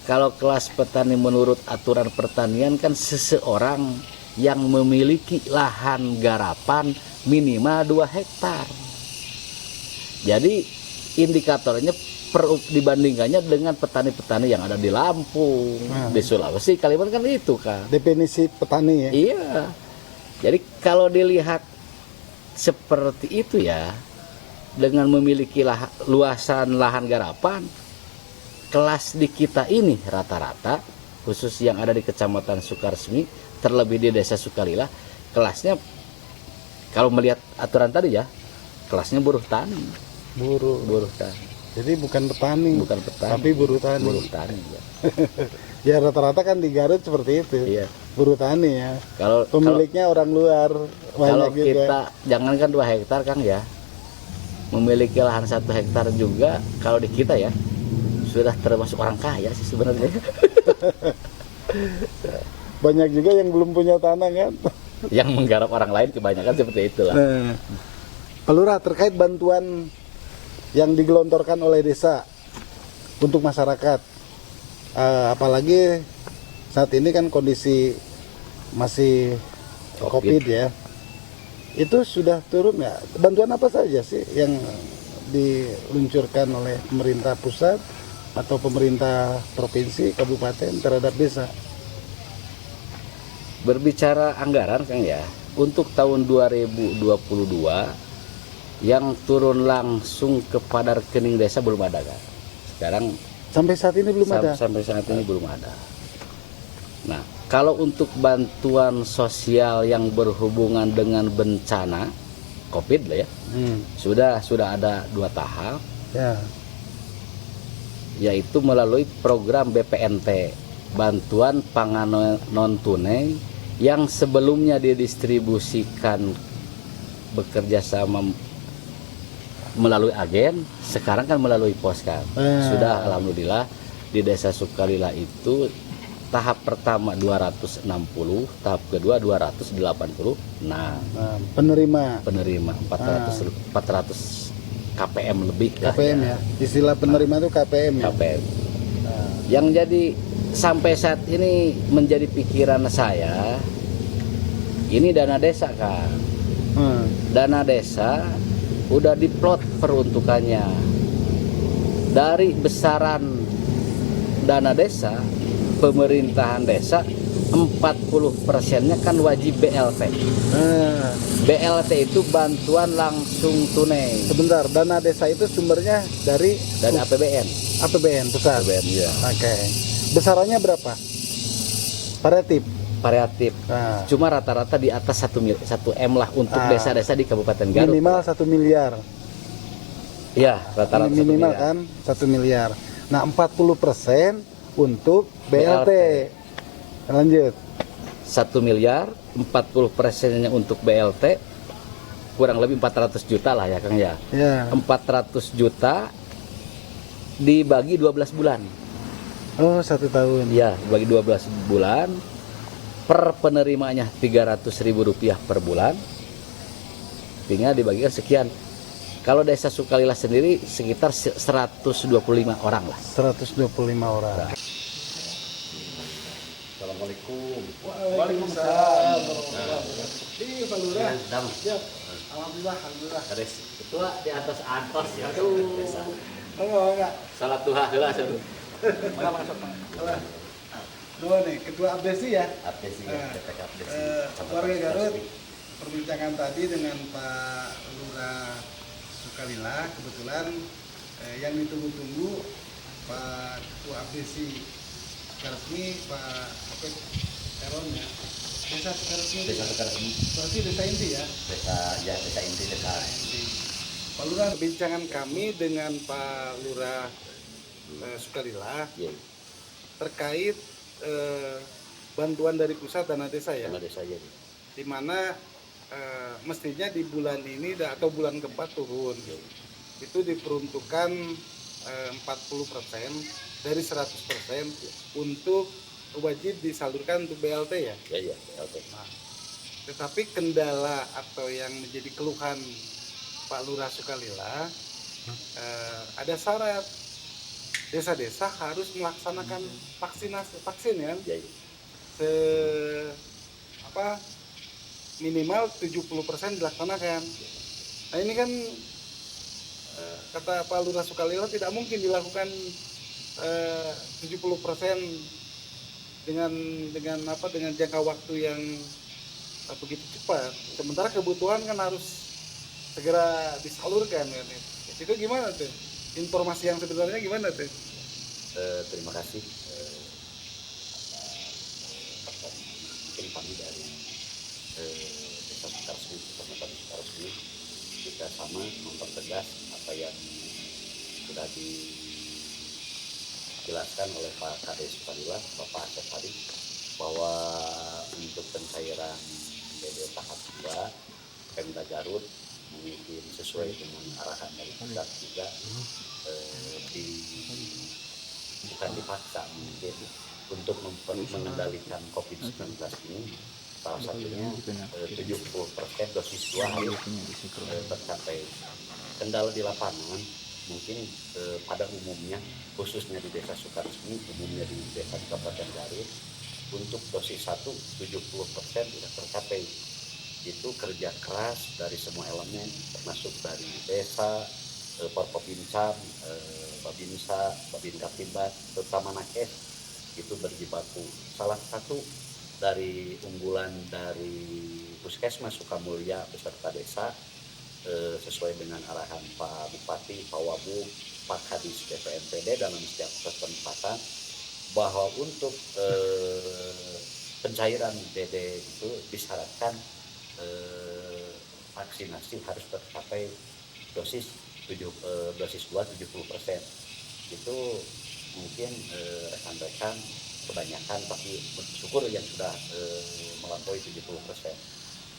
Kalau kelas petani menurut aturan pertanian kan seseorang yang memiliki lahan garapan minimal 2 hektar. Jadi indikatornya dibandingkannya dengan petani-petani yang ada di Lampung, di Sulawesi, Kalimantan kan itu kan. Definisi petani ya. Iya. Jadi kalau dilihat seperti itu ya, dengan memiliki luasan lahan garapan, kelas di kita ini rata-rata, khusus yang ada di Kecamatan Sukaresmi, terlebih di Desa Sukalila, kelasnya kalau melihat aturan tadi ya, kelasnya buruh tani. Buruh tani. Jadi bukan petani. Bukan petani. Tapi buruh tani. Buruh tani ya. Ya rata-rata kan di Garut seperti itu. Iya. Buruh tani ya. Kalau Pemiliknya orang luar kalau banyak juga. kita jangankan 2 hektar Kang ya, memiliki lahan 1 hektar juga kalau di kita ya sudah termasuk orang kaya sih sebenarnya. Banyak juga yang belum punya tanah kan. Yang menggarap orang lain kebanyakan seperti itulah. Nah, Pak Lurah, terkait bantuan yang digelontorkan oleh desa untuk masyarakat, apalagi saat ini kan kondisi masih COVID ya, itu sudah turun ya? Bantuan apa saja sih yang diluncurkan oleh pemerintah pusat atau pemerintah provinsi, kabupaten terhadap desa? Berbicara anggaran Kang ya, untuk tahun 2022 yang turun langsung kepada rekening desa belum ada kan. Sekarang sampai saat ini belum ada. Sampai saat ini belum ada. Nah, kalau untuk bantuan sosial yang berhubungan dengan bencana COVID lah ya, sudah ada 2 tahap. Ya. Yaitu melalui program BPNT, bantuan pangan non tunai, yang sebelumnya didistribusikan bekerja sama melalui agen, sekarang kan melalui pos kan. Sudah alhamdulillah di Desa Sukalila itu tahap pertama 260, tahap kedua 280. Nah, Penerima penerima 400 KPM lebih lah KPM ya. Istilah penerima itu KPM ya. KPM. Nah, Yang jadi sampai saat ini menjadi pikiran saya, ini dana desa kan. Dana desa udah diplot peruntukannya. Dari besaran dana desa, pemerintahan desa 40%-nya kan wajib BLT. BLT itu bantuan langsung tunai Sebentar, dana desa itu sumbernya dari APBN. APBN pusat. APBN ya. Oke. Besarannya berapa? Variatif. Variatif. Nah, Cuma rata-rata di atas 1 M lah untuk desa-desa di Kabupaten Garut. minimal 1 miliar. Iya, rata-rata 1 Minimal miliar. kan 1 miliar. Nah, 40% untuk BLT. Lanjut. 1 miliar, 40%-nya untuk BLT, kurang lebih 400 juta lah ya Kang ya. Ya. 400 juta dibagi 12 bulan. Oh, 1 tahun. Ya, dibagi 12 bulan. Per penerimanya Rp300.000 per bulan. Tinggal dibagikan sekian. Kalau desa Sukalila sendiri sekitar 125 orang lah. 125 orang. Assalamualaikum. Waalaikumsalam. Ini Pak Lurah. Siap. Alhamdulillah, alhamdulillah. Ketua di atas atas ya. Enggak. Salat duha heula satu. Dua nih, Ketua Abdesi ya. Abdesi ya, PPK Abdesi. Warga Garut, perbincangan tadi dengan Pak Lurah Sukalila, kebetulan yang ditunggu-tunggu Pak Ketua Abdesi Sukaresmi, Pak Apet Teron ya. Desa Sukaresmi. Desa Sukaresmi. Berarti desa inti ya. Desa inti desa. Pak Lurah, perbincangan kami dengan Pak Lurah Sukalila Iya, terkait bantuan dari pusat dana desa ya. dana desa ya. Di mana mestinya di bulan ini atau bulan keempat turun. Itu diperuntukkan 40% dari 100% untuk wajib disalurkan untuk BLT ya. Ya, BLT. Nah, tetapi kendala atau yang menjadi keluhan Pak Lurah Sukalila, ada syarat desa-desa harus melaksanakan vaksin ya. Ya. Minimal 70% dilaksanakan. Nah ini kan kata Pak Lurah Sukalila tidak mungkin dilakukan 70% dengan jangka waktu yang begitu cepat. Sementara kebutuhan kan harus segera disalurkan kan. Itu gimana tuh? Informasi yang sebenarnya gimana tuh? Terima kasih. Mungkin kami dari Desa Sukaresmi, Kecamatan Sukaresmi, kita sama mempertegas apa yang sudah dijelaskan oleh Pak Kades Sukalila, Bapak Asep tadi, bahwa untuk pencairan DD tahap 2 Pemda Garut mungkin sesuai dengan arahan dari pusat juga bukan dipaksa mungkin untuk mengendalikan COVID-19 ini, salah satunya 70% dosis 2 harus tercapai. Kendala di lapangan mungkin pada umumnya, khususnya di Desa Sukaresmi, umumnya di Desa Kabupaten Garut, untuk dosis 1 70% tidak tercapai. Itu kerja keras dari semua elemen, termasuk dari desa, Forkopimcam, Babinsa, Babin Kaptibat, terutama Nakes, itu berjibaku. Salah satu dari unggulan dari Puskesmas Sukamulya beserta desa, sesuai dengan arahan Pak Bupati, Pak Wabub, Pak Kadis BPNPD dalam setiap kesempatan, bahwa untuk pencairan DD itu disyaratkan vaksinasi harus tercapai dosis 2 70%. Itu mungkin rekan-rekan kebanyakan, tapi bersyukur yang sudah melampaui 70%.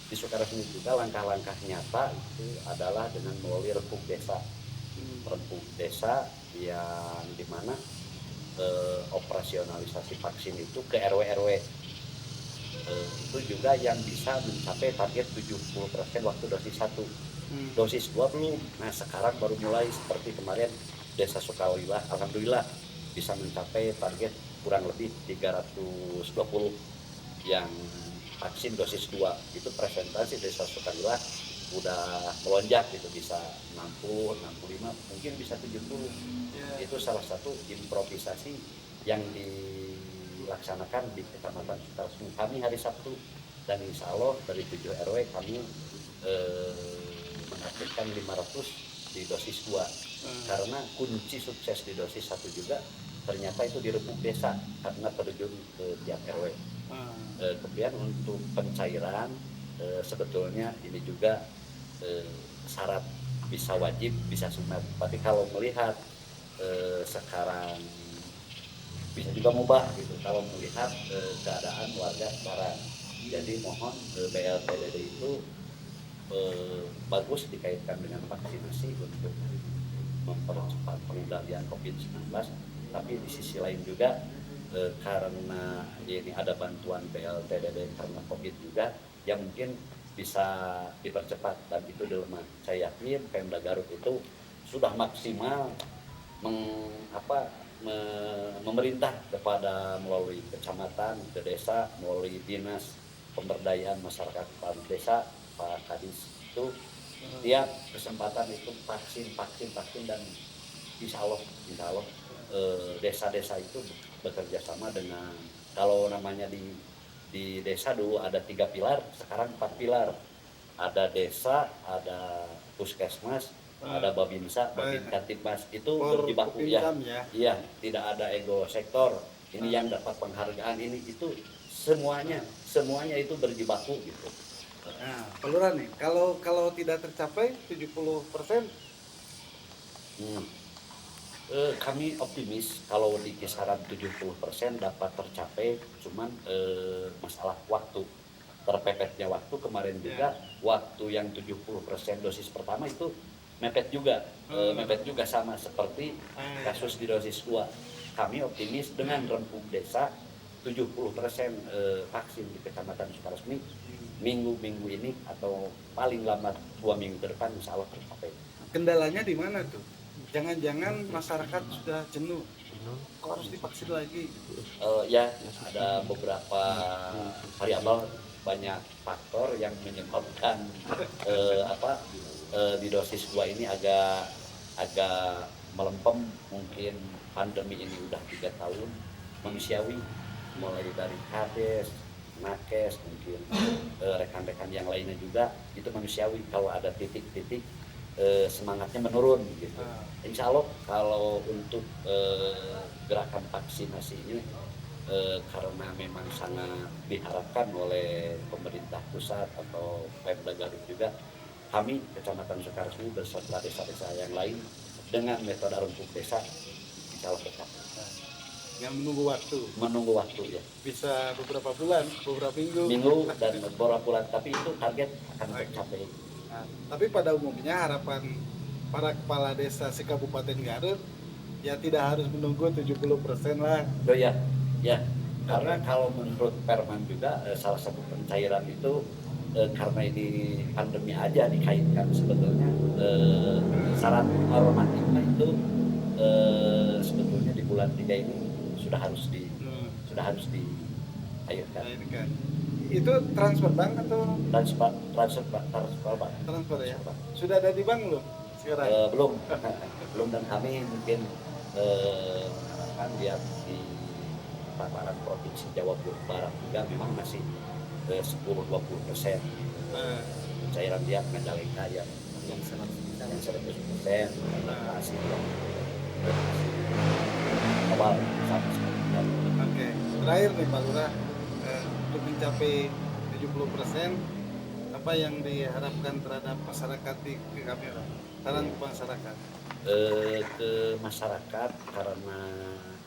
Di Sukaresmi juga langkah-langkah nyata itu adalah dengan melalui rempuk desa yang dimana operasionalisasi vaksin itu ke RW-RW. Itu juga yang bisa mencapai target 70% waktu dosis 1. Dosis 2 belum. Nah sekarang baru mulai seperti kemarin Desa Sukawilah, alhamdulillah bisa mencapai target kurang lebih 320 yang vaksin dosis 2. Itu presentasi Desa Sukawilah udah melonjak gitu, bisa 60, 65, mungkin bisa 70. Itu salah satu improvisasi yang dilaksanakan di Kecamatan Sukaresmi kami hari Sabtu, dan insya Allah dari 7 RW kami menargetkan 500 di dosis 2. Karena kunci sukses di dosis 1 juga ternyata itu di rebuk desa karena terjun ke tiap RW. Kemudian untuk pencairan sebetulnya ini juga syarat bisa wajib bisa sunat, tapi kalau melihat sekarang bisa juga mubah gitu kalau melihat keadaan warga sekarang. Jadi mohon BLTDD itu bagus dikaitkan dengan vaksinasi untuk mempercepat pengendalian COVID-19, tapi di sisi lain juga karena ini ada bantuan BLTDD karena COVID juga yang mungkin bisa dipercepat, dan itu dilema. Saya yakin Pemda Garut itu sudah maksimal memerintah kepada melalui kecamatan ke desa, melalui dinas pemberdayaan masyarakat kepala desa, Pak Kadis itu tiap kesempatan itu vaksin, dan insya Allah desa-desa itu bekerja sama dengan, kalau namanya di desa dulu ada 3 pilar, sekarang 4 pilar. Ada desa, ada puskesmas, ada babinsa, babinkantimas, itu berjibaku ya. Iya, tidak ada ego sektor. Ini yang dapat penghargaan ini itu semuanya itu berjibaku gitu. Nah, Pak Lurah nih, kalau tidak tercapai 70%, kami optimis kalau di kisaran 70% dapat tercapai, cuman masalah waktu, terpepetnya waktu. Kemarin juga waktu yang 70% dosis pertama itu mepet juga sama seperti kasus di dosis 2. Kami optimis dengan rempuk desa 70% vaksin di Kecamatan Sukaresmi minggu ini atau paling lambat 2 minggu ke depan insya Allah tercapai. kendalanya di mana tuh? Jangan-jangan masyarakat sudah jenuh, kok harus divaksin lagi? Ya, ada beberapa variabel, banyak faktor yang menyebabkan di dosis 2 ini agak melempem. Mungkin pandemi ini udah 3 tahun, manusiawi, mulai dari kades, nakes, mungkin rekan-rekan yang lainnya juga itu manusiawi. Kalau ada titik-titik semangatnya menurun gitu. Insya Allah kalau untuk gerakan vaksinasi ini karena memang sangat diharapkan oleh pemerintah pusat atau Pemda Garut juga, kami Kecamatan Sukaresmi beserta desa-desa yang lain dengan metode rempuk desa insya Allah tercapai. Yang menunggu waktu Ya, bisa beberapa bulan, beberapa minggu dan beberapa bulan, tapi itu target akan tercapai. Nah, tapi pada umumnya harapan para kepala desa se Kabupaten Garut ya tidak harus menunggu 70% lah. Oh ya, karena kalau menurut Perman juga salah satu pencairan itu karena ini pandemi aja dikaitkan, sebetulnya syarat normatifnya itu sebetulnya di bulan 3 ini sudah harus dicairkan. Itu transfer bank atau Transfer Pak. transfer ya? Sudah ada di bank belum sekarang? Belum, dan kami mungkin mengharapkan lihat di paparan provinsi Jawa Barat juga memang masih 10-20% cairan dia Mandalika yang 100%, masih awal sama sekali. Oke. Terakhir nih Pak Lurah, untuk mencapai 70%, apa yang diharapkan terhadap masyarakat di kami? Saran ke masyarakat. Ke masyarakat, karena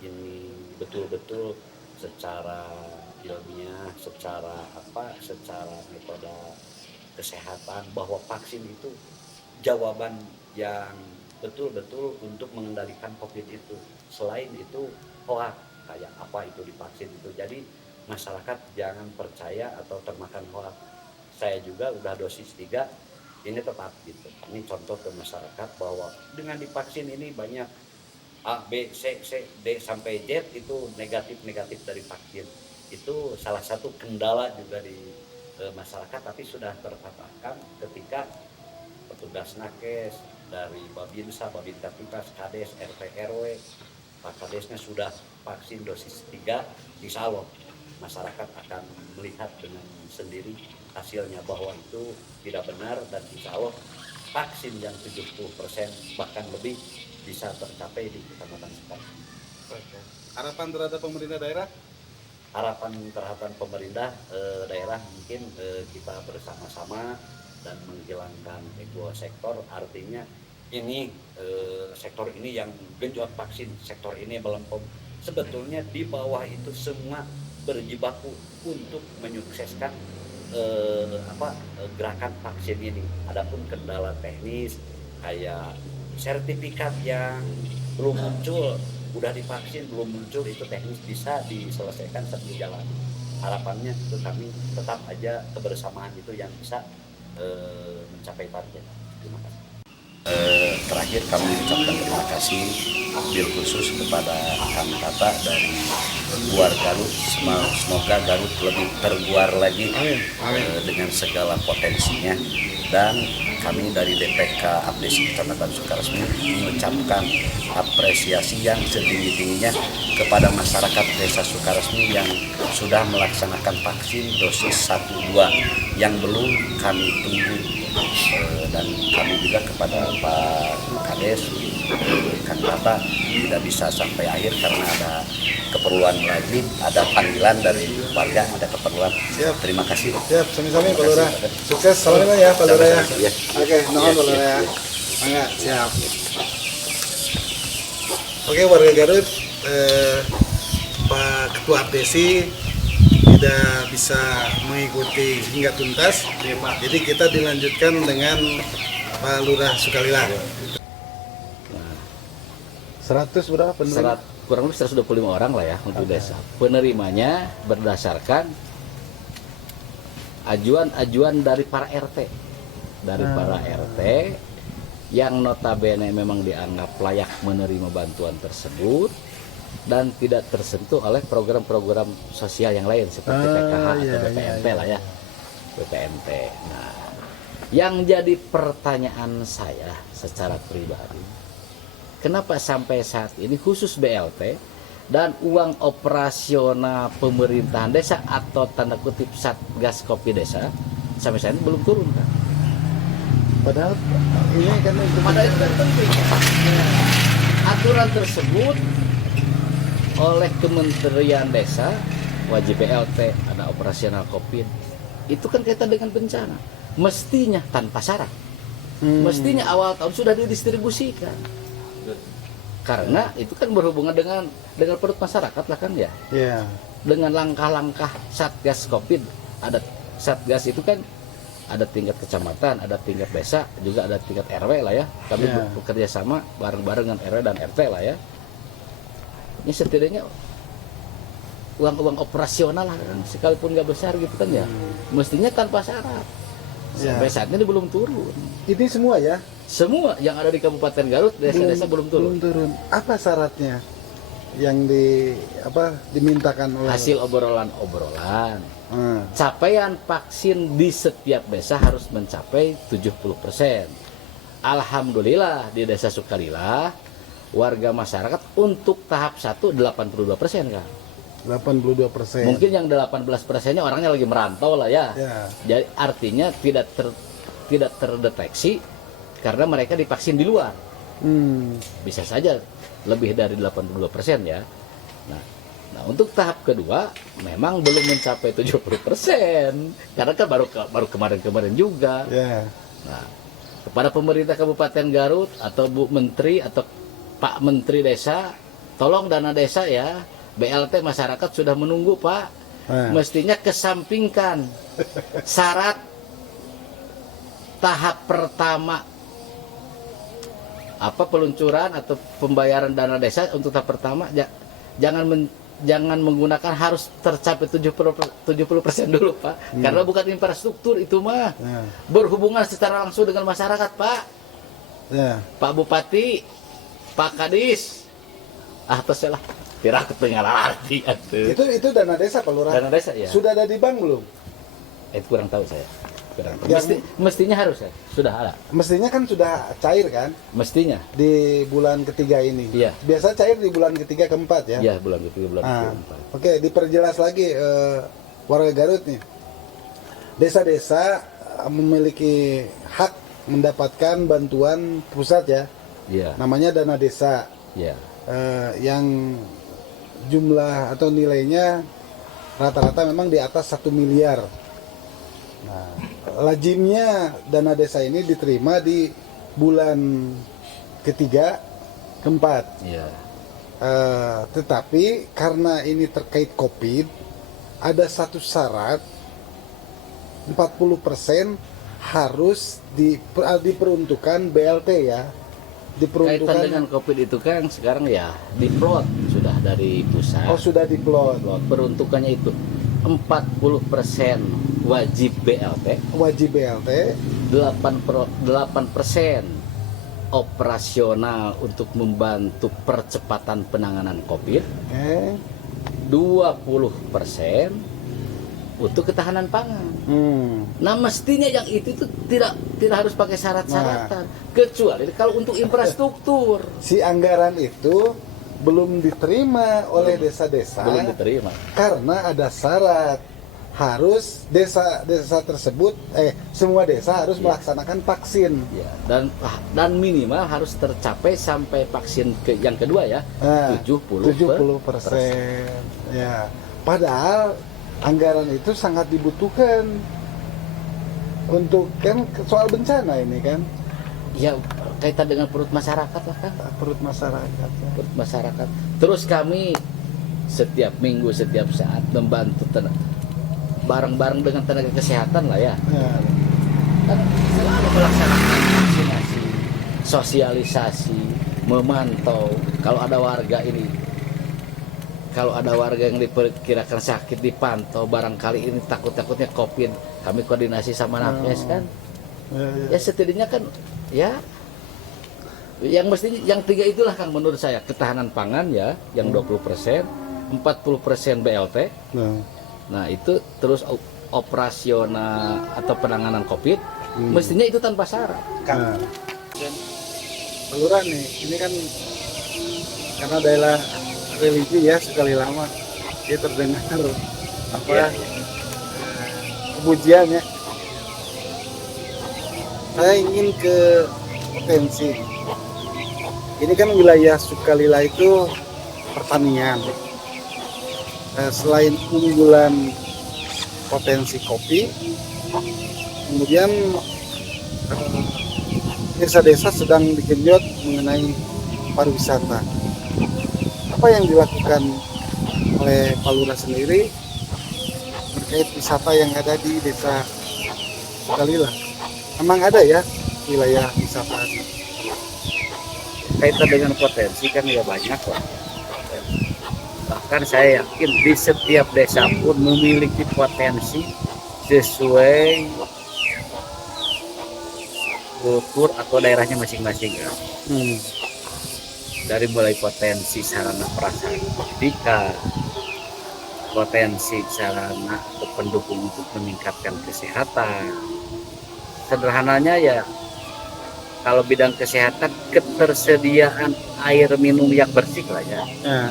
ini betul-betul secara ilmiah, secara metode kesehatan, bahwa vaksin itu jawaban yang betul-betul untuk mengendalikan COVID itu. Selain itu hoax kayak apa itu divaksin itu. Jadi masyarakat jangan percaya atau termakan hoax. Saya juga udah dosis 3, ini tetap gitu. Ini contoh ke masyarakat bahwa dengan divaksin ini banyak A, B, C, D sampai Z itu negatif dari vaksin. Itu salah satu kendala juga di masyarakat, tapi sudah terpatahkan ketika petugas nakes dari Babinsa, Babinsa Tipas, Kades, RT RW, Pak Kadesnya sudah vaksin dosis 3, insya Allah masyarakat akan melihat dengan sendiri hasilnya bahwa itu tidak benar, dan insya Allah vaksin yang 70% bahkan lebih bisa tercapai di Kecamatan Sukaresmi. Harapan terhadap pemerintah daerah? Harapan terhadap pemerintah daerah mungkin kita bersama-sama dan menghilangkan ego sektor, artinya ini sektor ini yang genjot vaksin, sektor ini melempem. Sebetulnya di bawah itu semua berjibaku untuk menyukseskan gerakan vaksin ini. Adapun kendala teknis kayak sertifikat yang belum muncul, udah divaksin belum muncul, itu teknis bisa diselesaikan sambil jalan. Harapannya itu kami tetap aja kebersamaan itu yang bisa mencapai target. Terima kasih. Terakhir kami ucapkan terima kasih bil khusus kepada kami Tata dari Guar Garut. Semoga Garut lebih terguar lagi dengan segala potensinya, dan kami dari DPK Abdesi Kecamatan Sukaresmi mengucapkan apresiasi yang setinggi-tingginya kepada masyarakat Desa Sukaresmi yang sudah melaksanakan vaksin dosis 1-2 yang belum kami tunggu, dan kami juga kepada Pak Kades, Kang Tata tidak bisa sampai akhir karena ada keperluan lagi, ada panggilan dari warga, ada keperluan. Siap. Terima kasih. Siap, sami-sami Pak Lurah. Sukses selalu ya Pak Lurah ya. Ya. Oke, nuhun Pak Lurah ya. Mangga, siap. Oke, warga Garut, Pak Ketua Abdesi tidak bisa mengikuti hingga tuntas. Jadi kita dilanjutkan dengan Pak Lurah Sukalila. 100 berapa penerima? Kurang lebih 125 orang lah ya untuk desa. Penerimanya berdasarkan ajuan dari para RT. Dari para RT yang notabene memang dianggap layak menerima bantuan tersebut dan tidak tersentuh oleh program-program sosial yang lain seperti PKH atau BPNT lah ya. BPNT. Nah, yang jadi pertanyaan saya secara pribadi, kenapa sampai saat ini khusus BLT dan uang operasional pemerintahan desa atau tanda kutip Satgas Kopi Desa sampai saat ini belum turun kan? Padahal ini kan Padahal itu kan penting. Aturan tersebut oleh Kementerian Desa wajib BLT, ada operasional Covid. Itu kan kaitan dengan bencana. Mestinya tanpa syarat. Mestinya awal tahun sudah didistribusikan. Karena itu kan berhubungan dengan perut masyarakat lah kan ya. Iya. Dengan langkah-langkah Satgas Covid, ada Satgas itu kan ada tingkat kecamatan, ada tingkat desa, juga ada tingkat RW lah ya. Kami bekerja sama bareng-bareng dengan RW dan RT lah ya. Ini setidaknya uang operasional lah kan, sekalipun nggak besar gitu kan ya. Mestinya tanpa syarat. Sampai saat ini belum turun. Ini semua ya? Semua yang ada di Kabupaten Garut, desa-desa belum turun. Belum turun. Apa syaratnya yang dimintakan oleh Hasil obrolan-obrolan. Capaian vaksin di setiap desa harus mencapai 70%. Alhamdulillah di Desa Sukalila warga masyarakat untuk tahap 1 82% kan. 82%. Mungkin yang 18%-nya orangnya lagi merantau lah ya. Jadi artinya tidak terdeteksi karena mereka divaksin di luar. Bisa saja lebih dari 82% ya. Nah, untuk tahap kedua memang belum mencapai 70% karena kan baru kemarin-kemarin juga. Nah, kepada pemerintah Kabupaten Garut atau Bu Menteri atau Pak Menteri Desa, tolong dana desa ya. BLT masyarakat sudah menunggu Pak. Mestinya kesampingkan syarat tahap pertama apa peluncuran atau pembayaran dana desa untuk tahap pertama jangan menggunakan harus tercapai 70% dulu Pak, karena bukan infrastruktur itu mah berhubungan secara langsung dengan masyarakat Pak. Pak Bupati, Pak Kadis, terserah pirah ketinggalan arti Itu dana desa Pak Lurah. dana desa ya. Sudah ada di bank belum? Kurang tahu saya. Yang- Mestinya harus ya, sudah ada. Mestinya kan sudah cair kan Mestinya. di bulan ketiga ini. Iya. Biasa cair di bulan ketiga keempat ya. Ya bulan ketiga bulan Ah, keempat. Oke, diperjelas lagi warga Garut nih. Desa-desa memiliki hak mendapatkan bantuan pusat ya. Iya. Namanya dana desa Iya. yang jumlah atau nilainya rata-rata memang di atas 1 miliar. Nah, lazimnya dana desa ini diterima di bulan ketiga, keempat. Iya. Tetapi karena ini terkait COVID, ada satu syarat 40% harus diperuntukkan BLT ya. Kaitan Diperuntukkan. dengan COVID itu kan sekarang ya diplot sudah dari pusat. Oh, sudah diplot. Plot. Peruntukannya itu 40% wajib BLT, Wajib BLT. 8% operasional untuk membantu percepatan penanganan COVID, 20% untuk ketahanan pangan. Nah mestinya yang itu tidak harus pakai syarat-syaratan, kecuali kalau untuk infrastruktur Si anggaran itu belum diterima oleh desa-desa belum diterima. karena ada syarat harus desa tersebut semua desa harus melaksanakan vaksin. Ya, dan minimal harus tercapai sampai vaksin yang kedua ya, Nah, 70%. Ya, padahal anggaran itu sangat dibutuhkan untuk kan soal bencana ini kan Ya kaitan dengan perut masyarakat lah kan. perut masyarakat. Ya. Perut masyarakat. Terus kami setiap minggu, setiap saat membantu bareng-bareng dengan tenaga kesehatan lah ya. Ya. Kan selalu melaksanakan vaksinasi, sosialisasi, memantau kalau ada warga yang diperkirakan sakit dipantau, barangkali ini takutnya COVID, kami koordinasi sama Nakes kan. Ya setidaknya kan ya yang mestinya yang tiga itulah Kang menurut saya, ketahanan pangan ya yang 20%, 40% BLT. Nah itu terus operasional atau penanganan COVID, mestinya itu tanpa syarat. Nah, Lurah nih, ini kan karena daerah religi ya sekali lama dia terdengar pujian ya. Saya ingin ke potensi. Ini kan wilayah Sukalila itu pertanian. Selain unggulan potensi kopi, kemudian desa-desa sedang digenjot mengenai pariwisata. Apa yang dilakukan oleh Pak Lurah sendiri terkait wisata yang ada di desa Sukalila? Memang ada ya wilayah wisata? Kaitan dengan potensi kan ya banyak lah. Bahkan saya yakin di setiap desa pun memiliki potensi sesuai kultur atau daerahnya masing-masing ya. Dari mulai potensi sarana prasarana pendidikan, potensi sarana atau pendukung untuk meningkatkan kesehatan. Sederhananya ya, kalau bidang kesehatan, ketersediaan air minum yang bersih lah ya,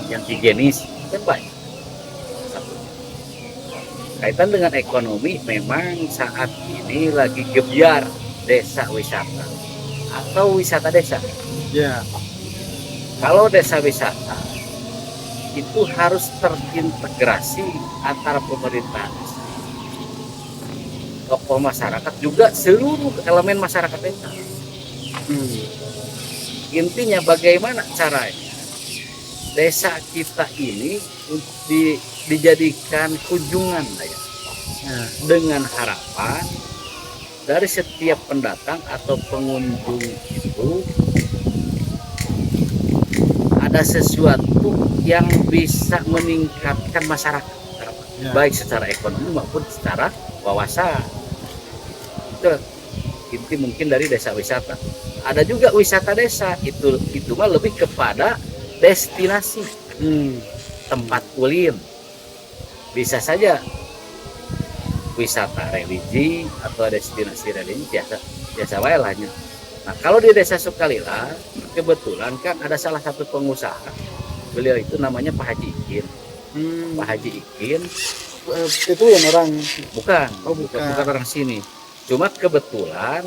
yang higienis kan banyak. Kaitan dengan ekonomi, memang saat ini lagi gebyar desa wisata atau wisata desa. Ya. Kalau desa wisata itu harus terintegrasi antara pemerintah, tokoh masyarakat, juga seluruh elemen masyarakat desa. Intinya bagaimana caranya desa kita ini dijadikan kunjungan ya, dengan harapan dari setiap pendatang atau pengunjung itu ada sesuatu yang bisa meningkatkan masyarakat, Ya. baik secara ekonomi maupun secara wawasan. Itu inti mungkin dari desa wisata. Ada juga wisata desa, itu mah lebih kepada destinasi tempat ulin. Bisa saja wisata religi atau destinasi religi, biasa wae lah nya. Nah, kalau di Desa Sukalila kebetulan kan ada salah satu pengusaha, beliau itu namanya Pak Haji Ikin. Pak Haji Ikin Itu yang orang bukan, Oh, bukan. bukan orang sini. Cuma kebetulan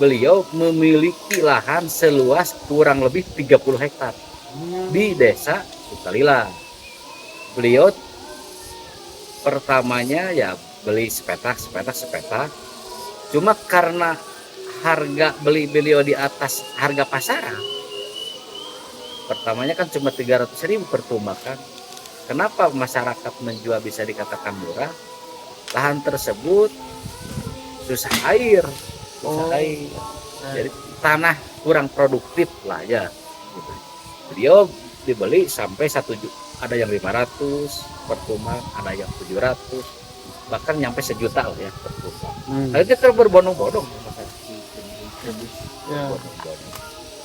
beliau memiliki lahan seluas kurang lebih 30 hektar di Desa Sukalila. Beliau pertamanya ya beli sepetak. Cuma karena harga beli beliau di atas harga pasaran, pertamanya kan cuma 300.000 per tumbak kan. Kenapa masyarakat menjual bisa dikatakan murah? Lahan tersebut susah air. Jadi tanah kurang produktif lah ya. Beliau dibeli sampai 1 juta, ada yang 500 per tumbak, ada yang 700, bahkan nyampe 1 juta lah ya per tumbak. Akhirnya kita berbondong-bondong. Ya.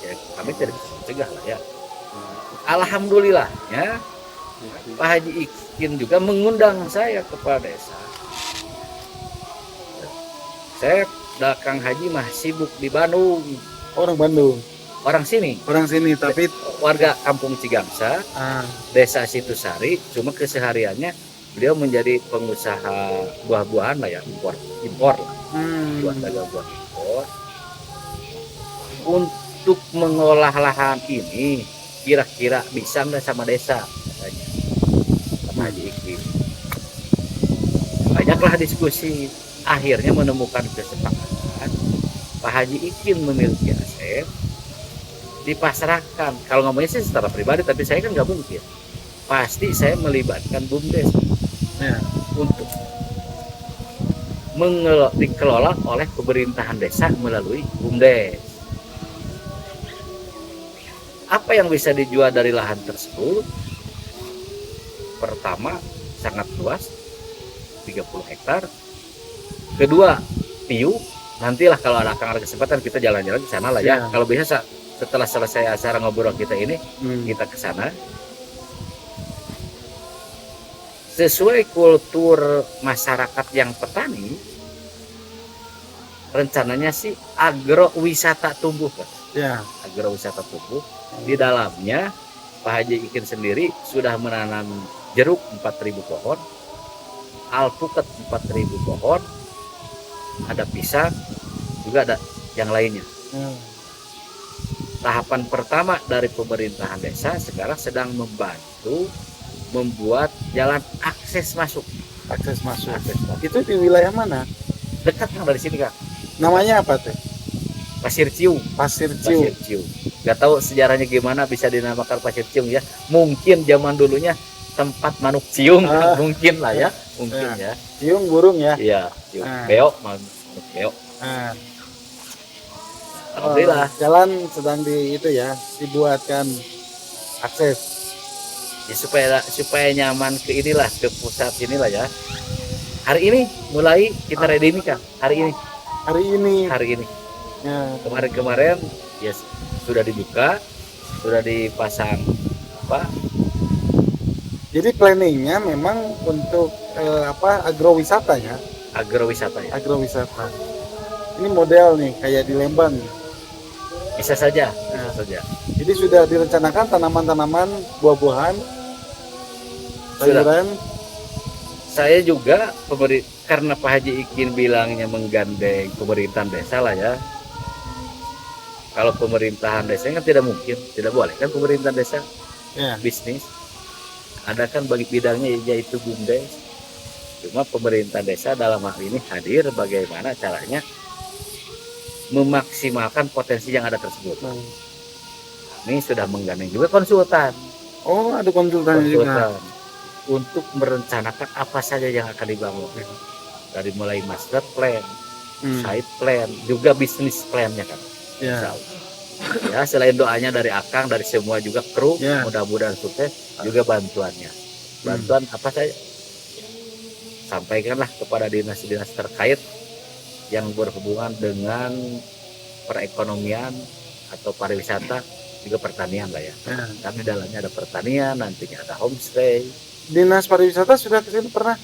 Ya, kami tidak bisa mencegah lah ya. Alhamdulillahnya Pak Haji Ikin juga mengundang saya kepala desa. Saya Kang Haji mah sibuk di Bandung, Orang Bandung. orang sini, Orang sini tapi warga Kampung Cigamsa, Desa Situsari. Cuma kesehariannya beliau menjadi pengusaha buah-buahan lah ya, impor lah, buat dagang buah impor. Untuk mengolah lahan ini kira-kira bisa nggak sama desa katanya Pak Haji Ikin. Banyaklah diskusi, akhirnya menemukan kesepakatan Pak Haji Ikin memiliki aset dipasrahkan. Kalau ngomongnya sih secara pribadi, tapi saya kan nggak mungkin. Pasti saya melibatkan BUMDes ya. untuk dikelola oleh pemerintahan desa melalui BUMDes. Apa yang bisa dijual dari lahan tersebut? Pertama, sangat luas, 30 hektar. Kedua, piu. Nantilah kalau ada kesempatan kita jalan-jalan ke sana lah ya. Ya. Kalau bisa setelah selesai acara ngobrol kita ini, kita ke sana. Sesuai kultur masyarakat yang petani, rencananya sih agrowisata tumbuh, Pak. Ya. Agrowisata tumbuh. Di dalamnya Pak Haji Ikin sendiri sudah menanam jeruk 4.000 pohon, alpukat 4.000 pohon, ada pisang, juga ada yang lainnya. Tahapan pertama dari pemerintahan desa sekarang sedang membantu membuat jalan akses masuk. Akses masuk. Akses masuk. Itu di wilayah mana? Dekat kan dari sini Kang. Namanya apa tuh? Pasir Ciung. Pasir Cium. Pasir Ciung. Gak tahu sejarahnya gimana bisa dinamakan Pasir Ciung ya. Mungkin zaman dulunya tempat manuk ciung, mungkin lah ya, mungkin ya. Cium burung ya. Iya, ciung. Beok, manuk beok. Alhamdulillah. Jalan sedang dibuatkan akses. Ya, supaya nyaman ke inilah, ke pusat inilah ya. Hari ini mulai kita ready nih Kang. Hari ini. Ya. Kemarin ya sudah dibuka, sudah dipasang apa? Jadi planningnya memang untuk agrowisata ya. Agrowisata ya. Agrowisata. Ini model nih kayak di Lembang. Bisa saja, Ya. bisa saja. Jadi sudah direncanakan tanaman-tanaman, buah-buahan, sayuran. Saya juga karena Pak Haji Ikin bilangnya menggandeng pemerintahan desa lah ya. Kalau pemerintahan desa kan tidak mungkin, tidak boleh kan pemerintahan desa Ya. bisnis. Ada kan bagi bidangnya yaitu BUMDes. Cuma pemerintah desa dalam hal ini hadir bagaimana caranya memaksimalkan potensi yang ada tersebut. Kami sudah menggandeng juga konsultan. Oh, ada konsultan juga. Untuk merencanakan apa saja yang akan dibangun. Dari mulai master plan, site plan, juga bisnis plannya kan. Ya. Insya Allah. Ya, selain doanya dari Akang, dari semua juga kru, Ya. mudah-mudahan sukses, juga bantuannya. Bantuan apa saya sampaikanlah kepada dinas-dinas terkait yang berhubungan dengan perekonomian atau pariwisata, juga pertanian lah ya. Ya. Kami dalamnya ada pertanian, nantinya ada homestay. Dinas pariwisata sudah kesini pernah?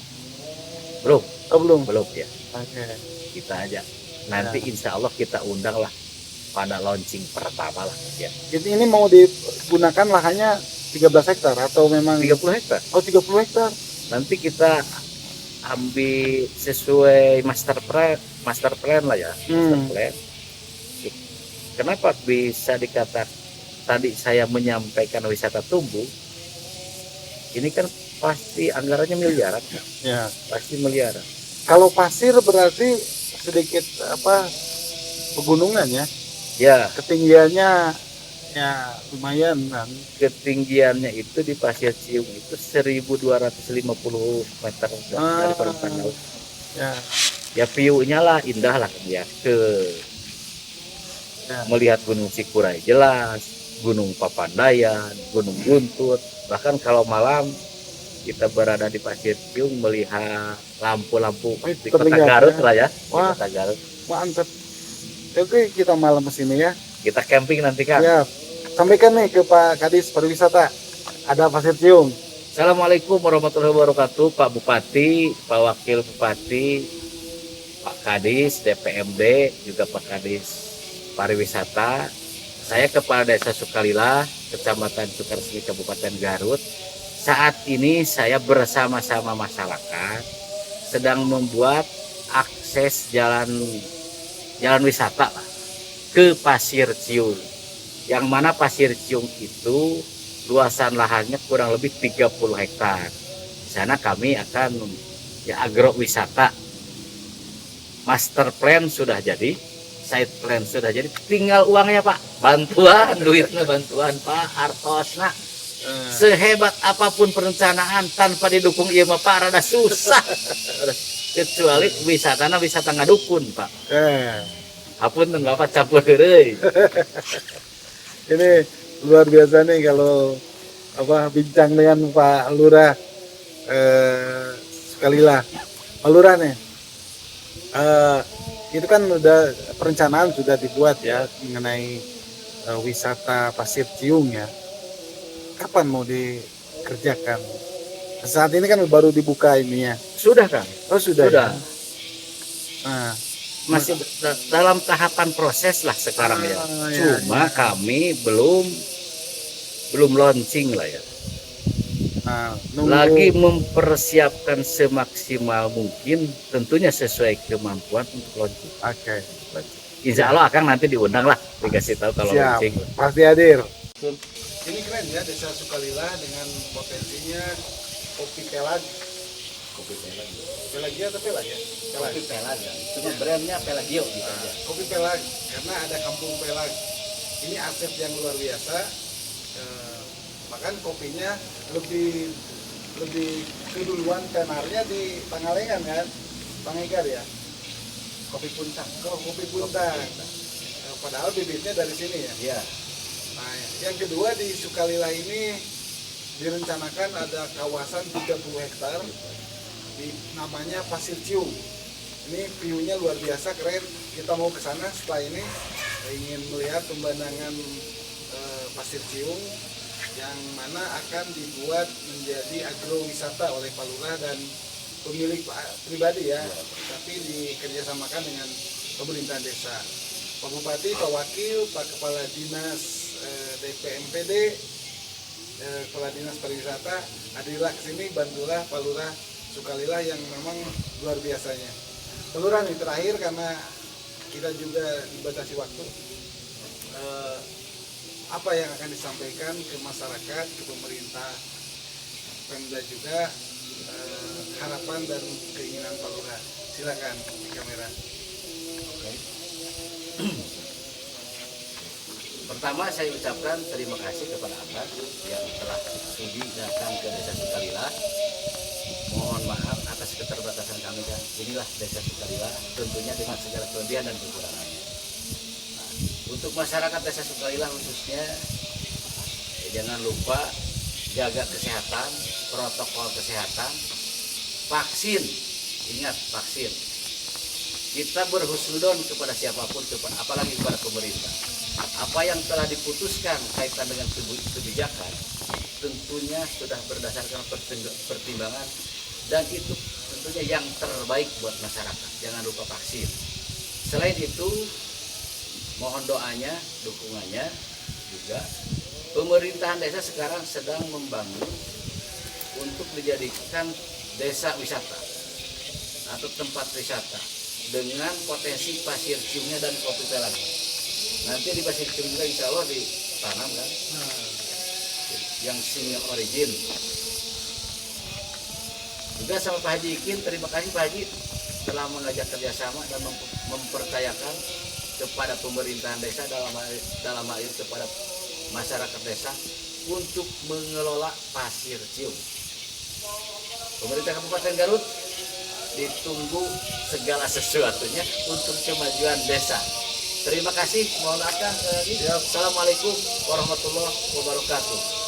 Belum, Oh, belum. belum ya. Oke. Kita aja. Nanti insya Allah kita undang lah pada launching pertama lah ya. Jadi ini mau digunakan lahannya 13 hektar atau memang 30 hektar. Oh, 30 hektar. Nanti kita ambil sesuai master plan lah ya. Master plan. Kenapa bisa dikatakan tadi saya menyampaikan wisata tumbuh? Ini kan pasti anggarannya miliaran, Ya. pasti miliaran. Kalau pasir berarti sedikit pegunungan ya. Ya, Ketinggiannya ya lumayan kan. ketinggiannya itu di Pasir Cium itu 1250 meter dari permukaan laut. Ya. Ya view-nya lah indah lah ya. Ya. Melihat Gunung Cikuray jelas, Gunung Papandayan, Gunung Buntut. Bahkan kalau malam kita berada di Pasir Cium melihat lampu-lampu di Kota terlihat, Garut ya. lah ya. Di Wah. Kota Garut. Mantap. Oke, kita malam kesini ya. Kita camping nanti kan. Ya. Sampaikan nih ke Pak Kadis Pariwisata. Ada Pasir Cium. Assalamualaikum warahmatullahi wabarakatuh, Pak Bupati, Pak Wakil Bupati, Pak Kadis, DPMD, juga Pak Kadis Pariwisata. Saya Kepala Desa Sukalila, Kecamatan Sukaresmi, Kabupaten Garut. Saat ini saya bersama-sama masyarakat sedang membuat akses jalan wisata lah, ke Pasir Cium. Yang mana Pasir Cium itu luasan lahannya kurang lebih 30 hektar. Di sana kami akan ya agrowisata. Master plan sudah jadi, site plan sudah jadi, tinggal uangnya Pak. Bantuan, duitnya bantuan Pak, artosna. Sehebat apapun perencanaan tanpa didukung ieu mah Pak rada susah. Kecuali wisatana wisata ngadukun Pak. Hapunten Bapak campur deui. Ini luar biasa nih kalau bincang dengan Pak Lurah Sukalila. Pak Lurah nih, itu kan udah perencanaan sudah dibuat ya mengenai wisata Pasir Cium ya. Kapan mau dikerjakan? Saat ini kan baru dibuka ini ya. Sudah kan? Oh sudah. Sudah. Ya? Nah, Masih dalam tahapan proses lah sekarang ya. Ya, Cuma ya. kami belum launching lah ya. Nah, nunggu. Lagi mempersiapkan semaksimal mungkin, tentunya sesuai kemampuan untuk launching. Oke. Insya Allah akan nanti diundang lah, dikasih tahu kalau Siap. launching. Pasti hadir. Ini keren ya Desa Sukalila dengan potensinya kopi pelag. Kopi pelag. Pelagia atau pelag ya? Pelag. Kopi pelag ya. Cuma brandnya Pelagio gitu Nah, aja. kopi pelag karena ada kampung pelag. Ini aset yang luar biasa. Makan kopinya lebih keduluan tenarnya di Pangalengan kan, Bang Egar ya. Kopi puntang. Kopi puntang. Padahal bibitnya dari sini ya. Iya. Nah, yang kedua di Sukalila ini direncanakan ada kawasan 30 hektar namanya Pasir Cium. Ini view-nya luar biasa keren. Kita mau ke sana setelah ini ingin melihat pemandangan Pasir Cium yang mana akan dibuat menjadi agrowisata oleh Pak Lurah dan pemilik pribadi ya, tapi dikerjasamakan dengan pemerintahan desa. Pak Bupati, Pak Wakil, Pak Kepala Dinas DPMPD, Kepala Dinas Pariwisata, hadirlah ke sini, bantulah Pak Lurah Sukalila yang memang luar biasanya. Pak Lurah nih terakhir karena kita juga dibatasi waktu, apa yang akan disampaikan ke masyarakat, ke pemerintah, Pemda juga, harapan dan keinginan Pak Lurah. Silakan di kamera. Pertama saya ucapkan terima kasih kepada Anda yang telah sudi datang ke Desa Sukalila. Mohon maaf atas keterbatasan kami dan inilah Desa Sukalila, tentunya dengan segala kelebihan dan kekurangannya. Nah, Untuk masyarakat Desa Sukalila khususnya, jangan lupa jaga kesehatan, protokol kesehatan, vaksin. Ingat, vaksin. Kita berhusnudon kepada siapapun, apalagi kepada pemerintah. Apa yang telah diputuskan kaitan dengan kebijakan tentunya sudah berdasarkan pertimbangan, dan itu tentunya yang terbaik buat masyarakat. Jangan lupa vaksin. Selain itu, mohon doanya, dukungannya juga. Pemerintahan desa sekarang sedang membangun untuk dijadikan desa wisata atau tempat wisata dengan potensi pasir ciumnya dan kopi pelangnya. Nanti di pasir cium juga insya Allah ditanam kan, yang senior origin. Juga sama Pak Haji Ikin, terima kasih Pak Haji telah mengajak kerjasama dan mempercayakan kepada pemerintahan desa, dalam hal ini kepada masyarakat desa untuk mengelola pasir cium. Pemerintah Kabupaten Garut ditunggu segala sesuatunya untuk kemajuan desa. Terima kasih, mohon maaf. Assalamualaikum warahmatullahi wabarakatuh.